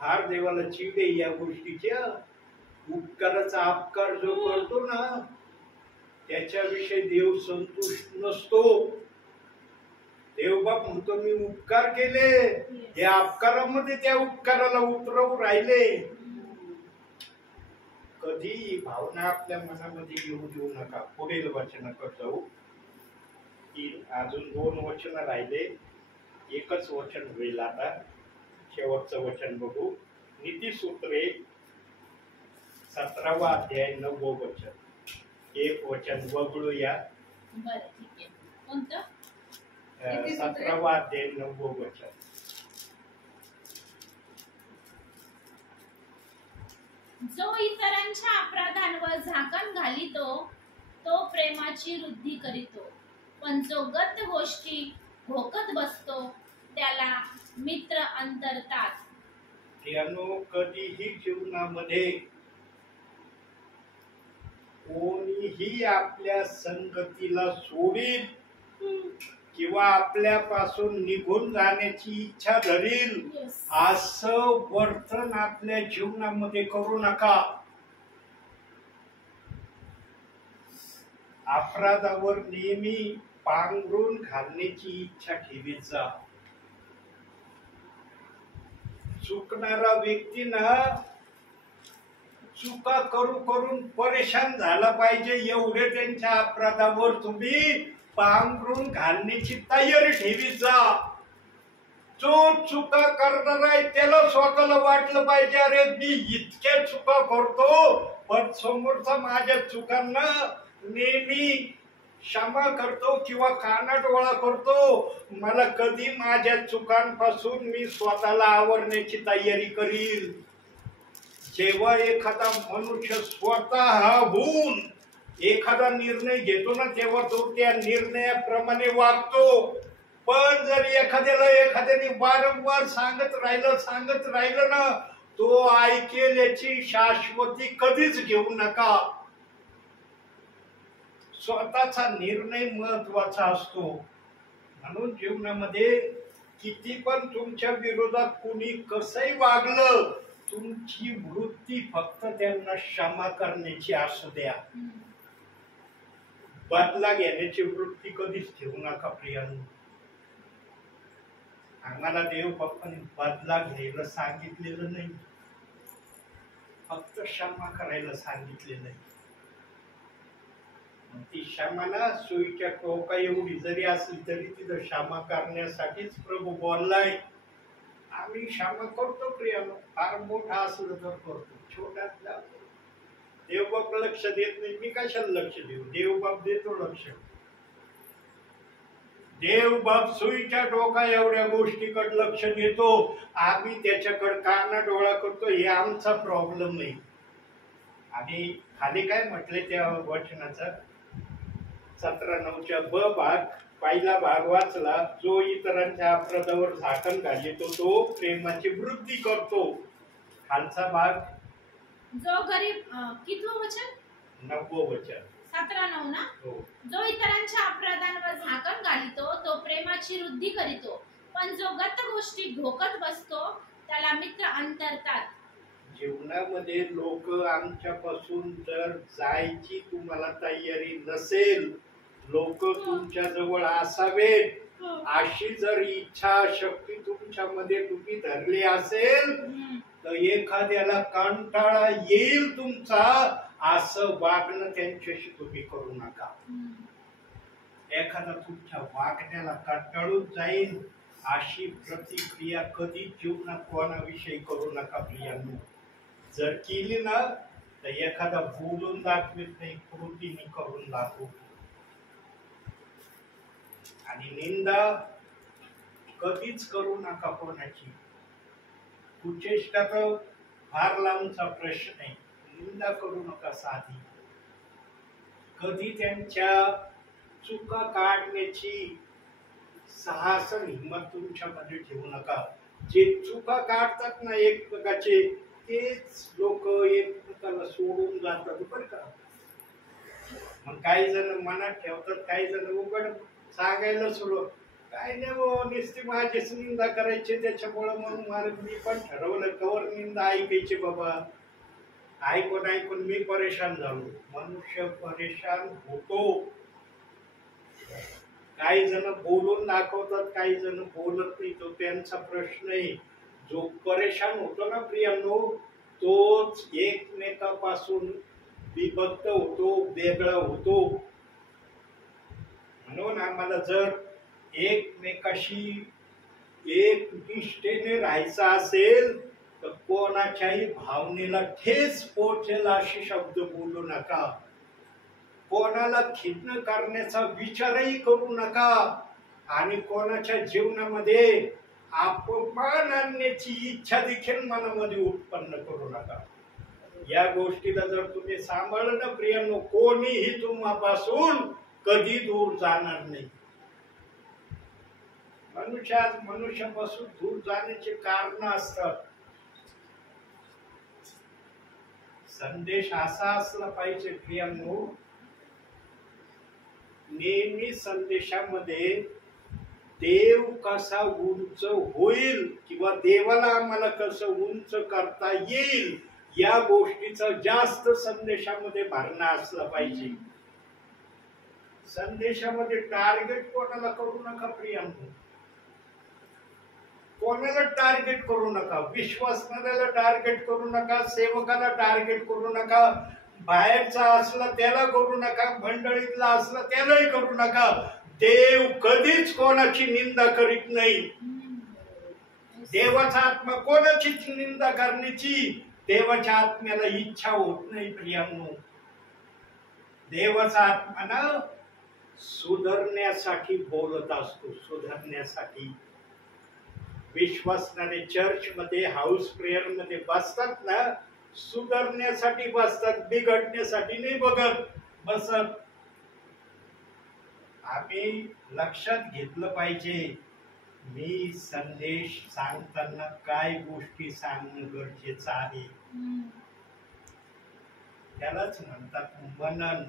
फार देवाला चीड आहे या गोष्टीच्या. उपकाराचा अपकार जो करतो ना त्याच्याविषयी देव संतुष्ट नसतो. देवबाप म्हणतो मी उपकार केले, या अपकारामध्ये त्या उपकाराला उतरवू राहिले. कधी भावना आपल्या मनामध्ये येऊ देऊ नका. पुढील वचनाकडे जाऊ. अजून 2 वचन राहिले, एकच वचन होईल आता. शेवटचं वचन बघू. नीतिसूत्रे 17वा अध्याय 9वं वचन. एक वचन वगळूया. बरं, ठीक आहे. कोणतं? 17वा अध्याय 9वं वचन. जो इतरांच्या अपराधांवर झाकण घालितो तो प्रेमाची वृद्धी करीतो, पण जो गत गोष्टी भोकत बसतो त्याला मित्र अंतरतात. त्यानो कधीही जीवनामध्ये कोणीही आपल्या संगतीला सोडील किंवा आपल्यापासून निघून जाण्याची इच्छा धरील असं वर्तन आपल्या जीवनामध्ये करू नका. अपराधावर नेहमी पांघरून घालण्याची इच्छा ठेवीत जा. चुकणारा व्यक्ती ना चुका करून परेशान झाला पाहिजे एवढे त्यांच्या अपराधावर तुम्ही पांघरून घालण्याची तयारी ठेवीत जा. जो चुका करणार आहे त्याला स्वतःला वाटलं पाहिजे अरे मी इतक्या चुका करतो पण समोरचा माझ्या चुकांना नेहमी क्षमा करतो किंवा कानाडोळा करतो. मला कधी माझ्या चुकांपासून मी स्वतःला आवरण्याची तयारी करील. जेव्हा एखादा मनुष्य स्वतःहून एखादा निर्णय घेतो ना तेव्हा तो त्या निर्णयाप्रमाणे वागतो. पण जर एखाद्याने वारंवार सांगत राहिलं ना तो ऐकेल याची शाश्वती कधीच घेऊ नका. स्वतःचा निर्णय महत्वाचा असतो. म्हणून जीवनामध्ये किती पण तुमच्या विरोधात कोणी कसंही वागलं तुमची वृत्ती फक्त त्यांना क्षमा करण्याची असू द्या. बदला घेण्याची वृत्ती कधीच ठेवू नका. प्रियांनो, आम्हाला देव बाप्पाने बदला घ्यायला सांगितलेलं नाही, फक्त क्षमा करायला सांगितलेलं आहे. ती क्षमाला सोयीच्या टोका एवढी जरी असली तरी तिथं क्षमा करण्यासाठीच प्रभू बोललाय. आम्ही क्षमा करतो प्रियानो, फार मोठा असलं तर करतो, छोट्यातला देवबाप लक्ष देत नाही. मी कशाला लक्ष देऊ? देवबाप देतो लक्ष. देवबाप सोयीच्या टोका एवढ्या गोष्टीकडे लक्ष देतो, आम्ही त्याच्याकडे काना डोळा करतो. हे आमचा प्रॉब्लेम नाही. आणि खाली काय म्हटले त्या वचनाचा 17:9 ब भाग पहिला भाग वाचला. जो इतरांच्या अपराधावर झाकण घालितो तो प्रेमाची वृद्धी करतो. खालचा भाग जो गरीब कितवं वचन? 9वं वचन. 17:9 ना? हो. जो इतरांच्या अपराधांवर झाकण घालितो तो प्रेमाची वृद्धी करीतो, पण जो गत गोष्टी भोकत बसतो त्याला मित्र अंतरतात. जीवनामध्ये लोक आमच्यापासून जर जायची तुम्हाला तयारी नसेल, लोक तुमच्या जवळ असावेत अशी जर इच्छा शक्ती तुमच्यामध्ये तुम्ही धरली असेल तर एखाद्याला कंटाळा येईल तुमचा असं वागणं त्यांच्याशी तुम्ही करू नका. एखादा तुमच्या वागण्याला कंटाळून जाईल अशी प्रतिक्रिया कधी जीवनात कोणाविषयी करू नका प्रियांनो. जर केली ना तर एखादा बोलून दाखवित नाही, कृतीने करून दाखवतो. आणि निंदा कधीच करू नका कोणाची. कुचेष्टा तर फार लांबचा प्रश्न आहे. निंदा करू नका साधी. कधी त्यांच्या चुका काढण्याची साहस आणि हिंमत तुमच्यामध्ये ठेवू नका. जे चुका काढतात ना एकमेकाचे, तेच लोक एकमेकाला सोडून जातात बरं का. मग काही जण मनात ठेवतात, काही जण उघड सांगायला सुरू, काय नाही हो नुसती माझीच निंदा करायची त्याच्यामुळं म्हणून मला मी पण ठरवलं कवर निंदा ऐकायची बाबा. ऐकून ऐकून मी परेशान झालो. मनुष्य परेशान होतो. काही जण बोलून दाखवतात, काही जण बोलत नाही, तो त्यांचा प्रश्न आहे. जो परेशान होतो ना प्रियांनो, तोच एकमेकापासून विभक्त होतो, वेगळा होतो. म्हणून आम्हाला जर एकमेकाशी एक निष्ठेने राहायचं असेल तर कोणाच्याही भावनेला ठेस पोहोचेल असे शब्द बोलू नका. कोणाला खिन्न करण्याचा विचारही करू नका आणि कोणाच्या जीवनामध्ये अपमान आणण्याची इच्छा देखील मनामध्ये उत्पन्न करू नका. या गोष्टीला जर तुम्ही सांभाळलं ना प्रियांनो, कोणीही तुम्हापासून कधी दूर जाणार नाही. मनुष्यापासून दूर जाण्याचे कारण असतात. संदेश असा असला पाहिजे प्रियांनो, नेहमी संदेशामध्ये देव कसा उंच होईल किंवा देवाला आम्हाला कसं उंच करता येईल या गोष्टीचा जास्त संदेशामध्ये भरणा असला पाहिजे. संदेशामध्ये टार्गेट कोणाला करू नका प्रियांनो. कोणाला टार्गेट करू नका. विश्वासणाऱ्याला टार्गेट करू नका, सेवकाला टार्गेट करू नका, बाहेरचा असला त्याला करू नका, मंडळीतला असला त्यालाही करू नका. देव कधीच कोणाची निंदा करीत नाही. देवाचा आत्मा कोणाचीच निंदा करण्याची देवाच्या आत्म्याला इच्छा होत नाही प्रियांनो. देवाचा आत्मा ना सुधारण्यासाठी बोलत असतो, सुधारण्यासाठी. विश्वासणारे चर्च मध्ये, हाऊस प्रेयर मध्ये बसतात ना, सुधारण्यासाठी बसतात, बिघडण्यासाठी नाही बसत. आम्ही लक्षात घेतलं पाहिजे, मी संदेश सांगताना काय गोष्टी सांगणं गरजेचं आहे. त्यालाच म्हणतात मनन.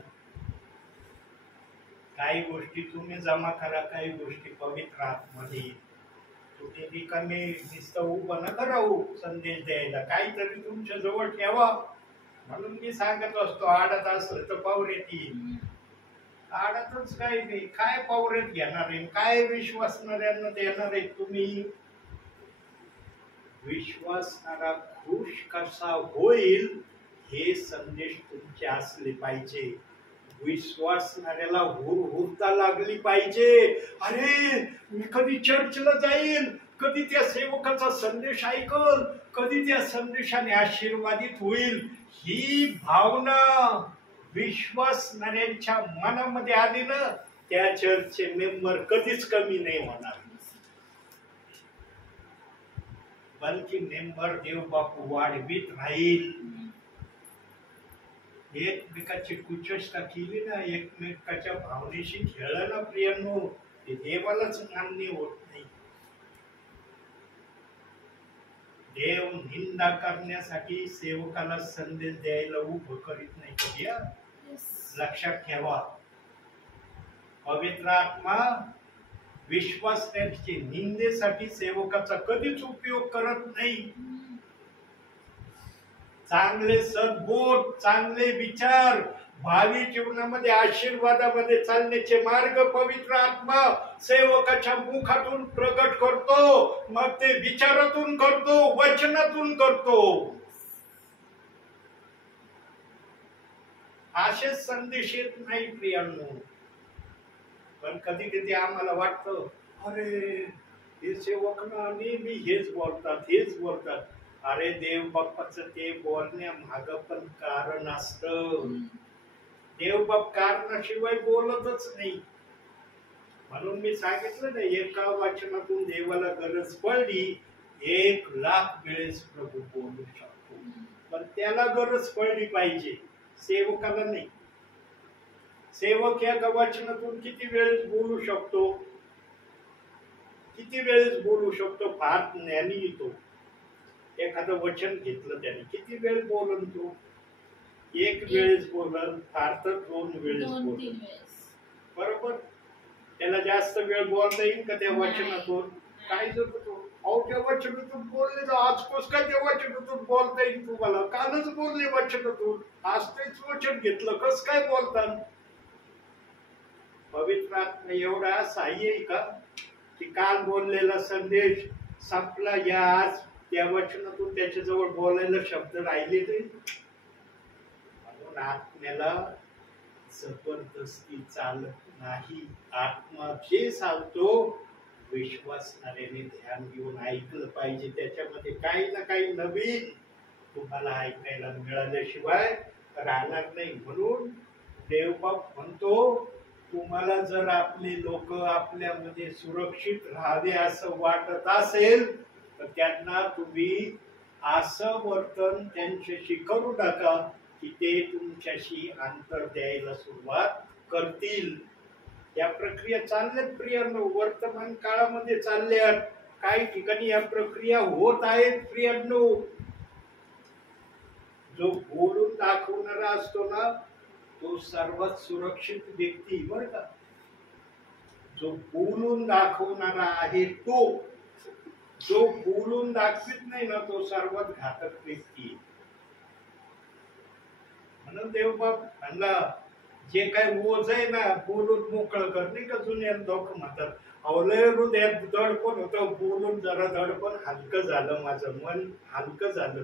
काही गोष्टी तुम्ही जमा करा, काही गोष्टी पवित्र आतमध्ये. तुम्ही रिकामे नुसतं उभं नका राहू संदेश द्यायला, काहीतरी तुमच्या जवळ ठेवा. म्हणून मी सांगत असतो, आडत असलं तर पावरेत येईल. आडतच काही नाही, काय पावरेत घेणार आहे, काय विश्वासणाऱ्यांना देणार आहे तुम्ही. विश्वासणारा खुश कसा होईल हे संदेश तुमचे असले पाहिजे. विश्वासणाऱ्याला हुरहुरता लागली पाहिजे, अरे मी कधी चर्चला जाईल, कधी त्या सेवकाचा संदेश ऐकल, कधी त्या संदेशाने आशीर्वादित होईल. ही भावना विश्वासणाऱ्यांच्या मनामध्ये आली ना, त्या चर्चचे मेंबर कधीच कमी नाही होणार. बल्कि मेंबर देव बापू वाढवीत राहील. एकमेकाची कुचेष्टा केली ना, एकमेकाच्या भावनेशी खेळलं ना प्रियांनो, ते देवालाच मान्य होत नाही. देव निंदा करण्यासाठी सेवकाला संदेश द्यायला उभं करीत नाही कधी. लक्षात ठेवा, पवित्र आत्मा विश्वासण्याची निंदेसाठी सेवकाचा कधीच उपयोग करत नाही. चांगले सद्बोध, चांगले विचार, भावी जीवनामध्ये आशीर्वादामध्ये चालण्याचे मार्ग पवित्र आत्मा सेवकाच्या मुखातून प्रकट करतो. मग ते विचारातून करतो, वचनातून करतो. असेच संदेश येत नाही प्रियांनो. पण कधी कधी आम्हाला वाटतं, अरे हे सेवक ना नेहमी हेच बोलतात. अरे देव बाप्पाचं ते बोलण्या माग पण कारण असतं. देव बाप कारणाशिवाय बोलतच नाही. म्हणून मी सांगितलं ना, एका वाचनातून देवाला गरज पडली 1,00,000 वेळेस प्रभू बोलू शकतो. पण त्याला गरज पडली पाहिजे, सेवकाला नाही. सेवक या वाचनातून किती वेळेस बोलू शकतो, किती वेळेस बोलू शकतो. फार ज्ञानी येतो, एखादं वचन घेतलं त्याने किती वेळ बोलन तो? एक वेळेस बोलन, फार तर 2 वेळेस बोलन. बरोबर. त्याला जास्त वेळ बोलता येईल का त्या वचनातून? काय जरूरत हो? अहो, त्या वचनातून बोलले तर आज कस काय त्या वचनातून बोलता येईल तुम्हाला? कालच बोलले वचनातून, आज तेच वचन घेतलं, कस काय बोलतात? पवित्र आत्मा एवढा सहाय्य आहे का की काल बोललेला संदेश संपला, या आज त्या वचनातून त्याच्याजवळ बोलायला शब्द राहिले नाही. म्हणून आत्म्याला जबरदस्ती चालत नाही. आत्मा जे सांगतो विश्वासणाऱ्याने ध्यान घेऊन ऐकलं पाहिजे. त्याच्यामध्ये काही ना काही नवीन तुम्हाला ऐकायला मिळाल्याशिवाय राहणार नाही. म्हणून देवबाप म्हणतो, तुम्हाला जर आपले लोक आपल्यामध्ये सुरक्षित राहावे असं वाटत असेल तर त्यांना तुम्ही असं वर्तन त्यांच्याशी करू नका की ते तुमच्याशी अंतर द्यायला सुरुवात करतील. या प्रक्रिया चालल्यात प्रियांनो, वर्तमान काळामध्ये चालल्यात. काही ठिकाणी या प्रक्रिया होत आहेत प्रियांनो. जो बोलून दाखवणारा असतो ना, तो सर्वात सुरक्षित व्यक्ती बरं का. जो बोलून दाखवणारा आहे तो, जो बोलून दाखवित नाही ना, तो सर्वात घातक व्यक्ती. म्हणून देवबाप म्हणला, जे काय ओझ आहे ना बोलून मोकळं कर. नाही का जुन्यात लोक म्हणतात, अवलय हृदयात दडपण होतं, बोलून जरा दडपण हलकं झालं, माझं मन हलकं झालं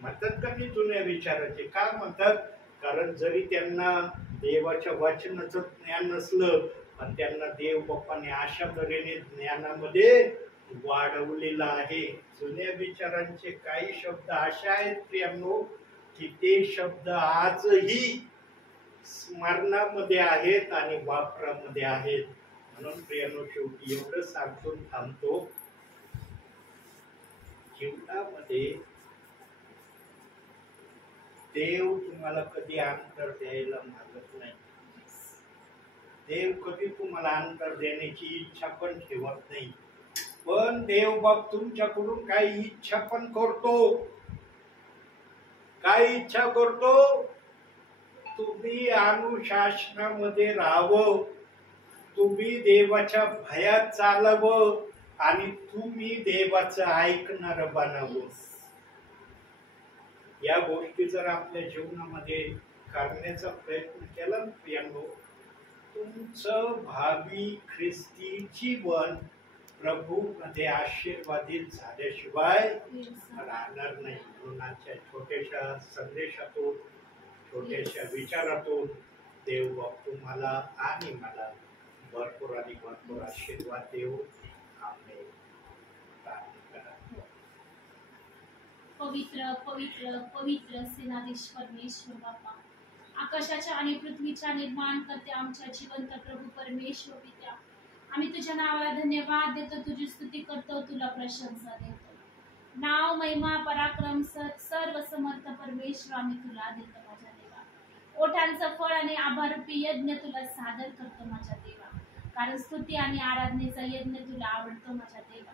म्हणतात का. मी जुन्या विचाराचे का म्हणतात? कारण जरी त्यांना देवाच्या वचनाचं ज्ञान नसलं, पण त्यांना देव बाप्पाने अशा तऱ्हेने ज्ञानामध्ये वाढवलेलं आहे. जुन्या विचारांचे काही शब्द असे आहेत प्रियांनो की ते शब्द आजही स्मरणामध्ये आहेत आणि वापरामध्ये आहेत. म्हणून प्रियांनो, शेवटी एवढं सांगून थांबतो, जीवनामध्ये देव तुम्हाला कधी अंतर द्यायला मागत नाही. देव कधी तुम्हाला अंतर देण्याची इच्छा पण ठेवत नाही. पण देव बाप तुमच्याकडून काही इच्छा पण करतो. काय इच्छा करतो? तुम्ही अनुशासनामध्ये राहावं, तुम्ही देवाच्या भयात चालावं आणि तुम्ही देवाचं ऐकणार बनावं. या गोष्टी जर आपल्या जीवनामध्ये करण्याचा प्रयत्न केला ना प्रियांनो, तुमचं भावी ख्रिस्ती जीवन प्रभू मध्ये आशीर्वादित झाल्याशिवाय राहणार नाही. म्हणून आजच्या छोट्याशा संदेशातून, छोट्याशा विचारातून देव बाप तुम्हाला आणि मला भरपूर आणि भरपूर आशीर्वाद देऊ. आमेन. पवित्र पवित्र पवित्र सेनाधीश परमेश्वर बापा, आकाशाच्या आणि पृथ्वीच्या निर्माण करते आमच्या जिवंत प्रभू परमेश्वर पित्या, आम्ही तुझ्या नावाला धन्यवाद देतो, तुझी स्तुती करतो, तुला प्रशंसा देतो. नाव, महिमा, पराक्रम सर्व समर्थ परमेश्वर आम्ही तुला देतो माझ्या देवा. ओठांचं फळ आणि आभारूपी यज्ञ तुला सादर करतो माझ्या देवा, कारण स्तुती आणि आराधनेचा यज्ञ तुला आवडतो माझ्या देवा.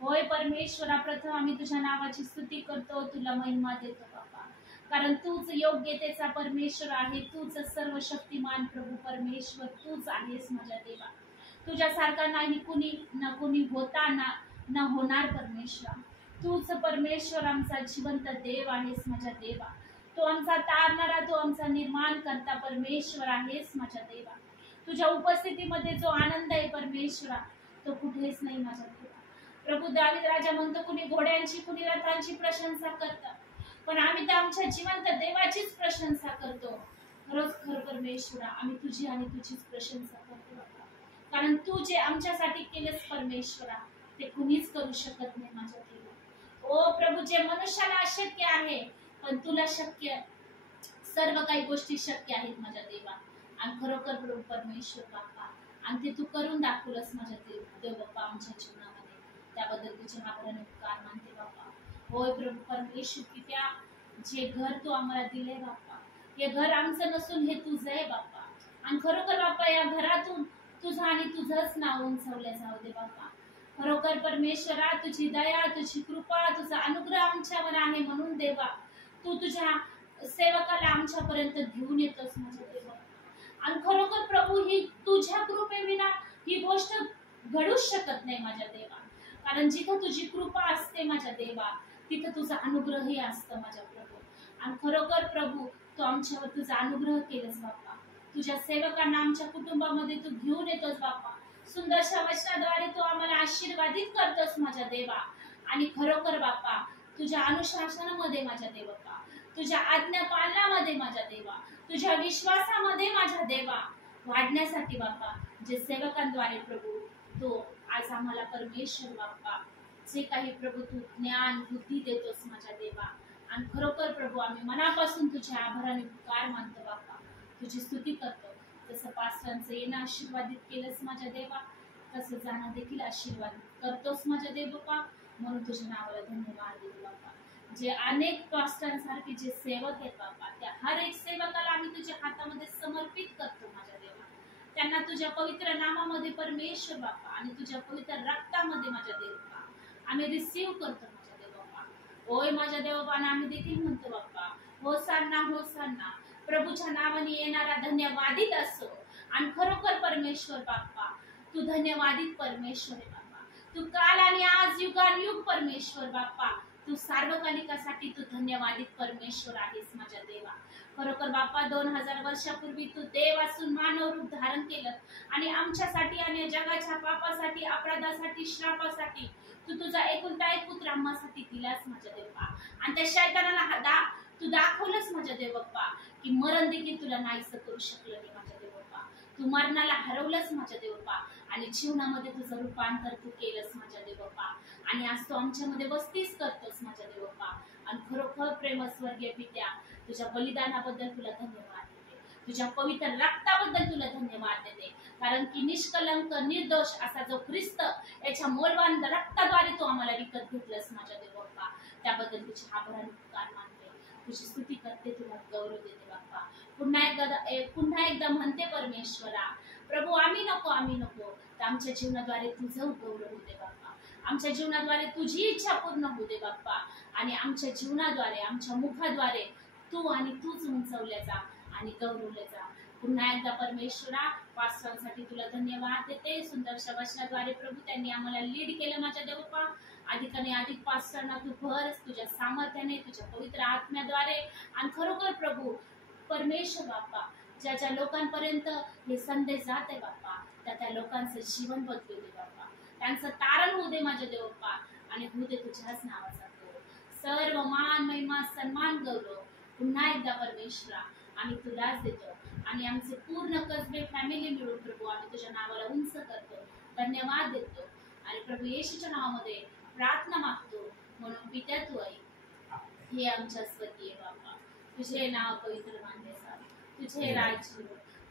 होय परमेश्वरा, प्रथम आम्ही तुझ्या नावाची स्तुती करतो, तुला महिमा देतो बाबा, कारण तूच योग्यतेचा परमेश्वर आहे, तूच सर्व शक्तिमान प्रभू परमेश्वर, तूच आहेस माझ्या देवा. तुझ्यासारखा नाही कुणी, न कुणी होता न होणार परमेश्वरा. तूच परमेश्वर आमचा जिवंत देव आहेस माझ्या देवा. तो आमचा तारणारा, तो आमचा निर्माण करता परमेश्वर आहेस माझ्या देवा. तुझ्या उपस्थितीमध्ये जो आनंद आहे परमेश्वरा, तो कुठेच नाही माझ्या देवा. प्रभू दावीद राजा म्हणतो, कुणी घोड्यांची कुणी रथांची प्रशंसा करतात, पण आम्ही तर आमच्या जिवंत देवाचीच प्रशंसा करतो. खरोखर परमेश्वरा, आम्ही तुझी आणि तुझीच प्रशंसा करतो बाबा, कारण तू जे आमच्यासाठी केलेस परमेश्वरा, ते कुणीच करू शकत नाही माझ्या देवा. ओ प्रभू, जे मनुष्याला अशक्य आहे, पण तुला शक्य, सर्व काही गोष्टी शक्य आहेत माझ्या देवा. आणि खरोखर प्रभू परमेश्वर बाबा, आणि ते तू करून दाखवलंस माझ्या देव बाप्पा आमच्या जीवनामध्ये. त्याबद्दल तुझे आभार उपकार मानते बाप्पा. होय प्रभू परमेश्वर, की त्या जे घर तू आम्हाला दिले बाप्पा, हे घर आमचं नसून हे तुझं आहे बाप्पा. आणि खरोखर बाप्पा या घरातून तुझं आणि तुझंच नाव उंचावलं जाऊ दे बाप्पा. खरोखर परमेश्वरा तुझी दया, तुझी कृपा, तुझा अनुग्रह आमच्यावर आहे म्हणून देवा तू तुझ्या सेवकाला आमच्यापर्यंत घेऊन येतोस माझ्या देवा. आणि खरोखर प्रभू ही तुझ्या कृपेविना ही गोष्ट घडूच शकत नाही माझ्या देवा. कारण जिथं तुझी कृपा असते माझ्या देवा तिथं तुझा अनुग्रहही असतं माझ्या प्रभू. आणि खरोखर प्रभू तू आमच्यावर तुझा अनुग्रह केलंस बाप्पा. तुझ्या सेवकांना आमच्या कुटुंबामध्ये तू घेऊन येतोस बाप्पा. सुंदरशा वचनाद्वारे तू आम्हाला आशीर्वादित करतोस माझ्या देवा. आणि खरोखर बाप्पा तुझ्या अनुशासनामध्ये माझ्या देवा, तुझ्या आज्ञा पालनामध्ये माझ्या देवा, तुझ्या विश्वासामध्ये माझ्या देवा वाढण्यासाठी बाप्पा जे सेवकांद्वारे प्रभू तो आज आम्हाला परमेश्वर बाप्पा जे काही प्रभू तू ज्ञान बुद्धी देतोस माझ्या देवा. आणि खरोखर प्रभू आम्ही मनापासून तुझ्या आभाराने उपकार मानतो बाप्पा. तुझी स्तुती करतो. जसं पास्टरांचं येणं आशीर्वादित केलंस माझ्या देवा तसं जाणं देखील आशीर्वादित करतोस माझ्या देव बाप्पा. म्हणून तुझ्या नावाला धन्यवाद देतो बाप्पा. जे अनेक पास्टरांसारखे जे सेवक आहेत बाप्पा त्या हर एक सेवकाला आम्ही तुझ्या हातामध्ये समर्पित करतो माझ्या देवा. त्यांना तुझ्या पवित्र नामामध्ये परमेश्वर बाप्पा आणि तुझ्या पवित्र रक्तामध्ये माझ्या देवा आम्ही रिसीव करतो माझ्या देव बाप्पा. ओय माझ्या देव बाप्पा आम्ही देखील म्हणतो बाप्पा होसान्ना होसान्ना. प्रभूच्या नावाने येणारा धन्यवादित असो. आणि खरोखर परमेश्वर बाप्पा तू धन्यवादित परमेश्वर आहे बाप्पा. तू काल आणि आज युगानुयुग परमेश्वर बाप्पा तू सार्वकालिकासाठी तू धन्यवादित परमेश्वर आहेस माझ्या देवा. खरोखर बाप्पा 2000 वर्षापूर्वी तू देव असून मानव रूप धारण केलं आणि आमच्यासाठी आणि जगाच्या पापासाठी अपराधासाठी श्रापासाठी तू तुझा एकुलता एक पुत्र आम्हासाठी दिलास माझ्या देवा. आणि त्या शैतानाला तू दाखवलंस माझ्या देव बाप्पा की मरण देखील तुला नाहीसं करू शकलं नाही माझ्या देव बाप्पा. तू मरणाला हरवलंस माझ्या देव बाप्पा आणि जीवनामध्ये तुझं रूपांतर तू केलंस माझ्या देव बाप्पा. आणि आज तू आमच्यामध्ये वस्तीच करतोस माझ्या देव बाप्पा. आणि खरोखर प्रेम स्वर्गीय पित्या तुझ्या बलिदानाबद्दल तुला धन्यवाद देते. तुझ्या पवित्र रक्ताबद्दल तुला धन्यवाद देते. कारण की निष्कलंक निर्दोष असा जो ख्रिस्त याच्या मोलवान रक्ताद्वारे तू आम्हाला विकत घेतलंस माझ्या देव बाप्पा. त्याबद्दल तुझे आभार आणि उपकार मानते. तुझी स्तुती करते, तुला गौरव देते बाप्पा. पुन्हा एकदा म्हणते परमेश्वरा प्रभू आम्ही नको तर आमच्या जीवनाद्वारे तुझं गौरव होते बाप्पा. आमच्या जीवनाद्वारे तुझी इच्छा पूर्ण होते बाप्पा. आणि आमच्या जीवनाद्वारे आमच्या मुखाद्वारे तू आणि तूच उंचवल्या जा आणि गौरवल्या जा. पुन्हा एकदा परमेश्वरा पास्टरांसाठी तुला धन्यवाद देते. सुंदरशा वचनाद्वारे प्रभू त्यांनी आम्हाला लीड केलं माझ्या देव बाप्पा. अधिकाने अधिक पास्टरांना तू भर तुझ्या सामर्थ्याने तुझ्या पवित्र आत्म्याद्वारे. आणि खरोखर प्रभू परमेश्वर बाप्पा ज्या लोकांपर्यंत हे संदेश जात आहे बाप्पा त्या लोकांचं जीवन बदलू दे बाप्पा. त्यांचं तारण होऊ दे माझ्या देव बाप्पा. आणि होऊ दे तुझ्याच नावाचा सर्व मान महिमा सन्मान गौरव पुन्हा एकदा परमेश्वरा आम्ही तुलाच देतो. आणि आमचे पूर्ण कसबे फॅमिली मिळून प्रभू आम्ही तुझ्या नावाला उंच करतो, धन्यवाद देतो. आणि प्रभू येशूच्या नावामध्ये प्रार्थना मागतो म्हणून पित्या तू ऐक. हे आमच्या स्वर्गीय बाप्पा तुझे नाव पवित्र मानले जावे. तुझे राज्य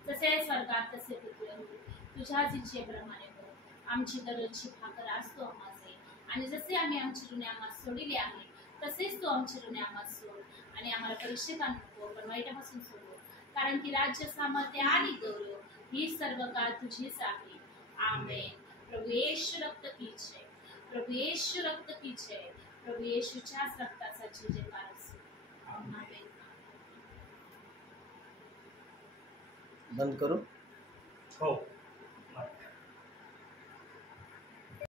जसे स्वर्गात तसे पृथ्वीवर हो. तुझ्याच इच्छेप्रमाणे हो. आमची दररोजची भाकर आज तू आम्हाला दे. आणि जसे आम्ही आमची ऋणे आम्हाला सोडले आहे तसेच तू आमची ऋणे आम्हाला सोड. आणि आम्हाला परीक्षेत आणू पण वाईटापासून सोडव. कारण की राज्य सामर्थ्य आणि गौरव ही सर्व काळ तुझीच आहे. आमेन. प्रभू येशू रक्त की जय. प्रभू येशू रक्त की जय. प्रभू येशूच्याच रक्ताचा जय जयकार असो. आमेन. बंद करू. हो.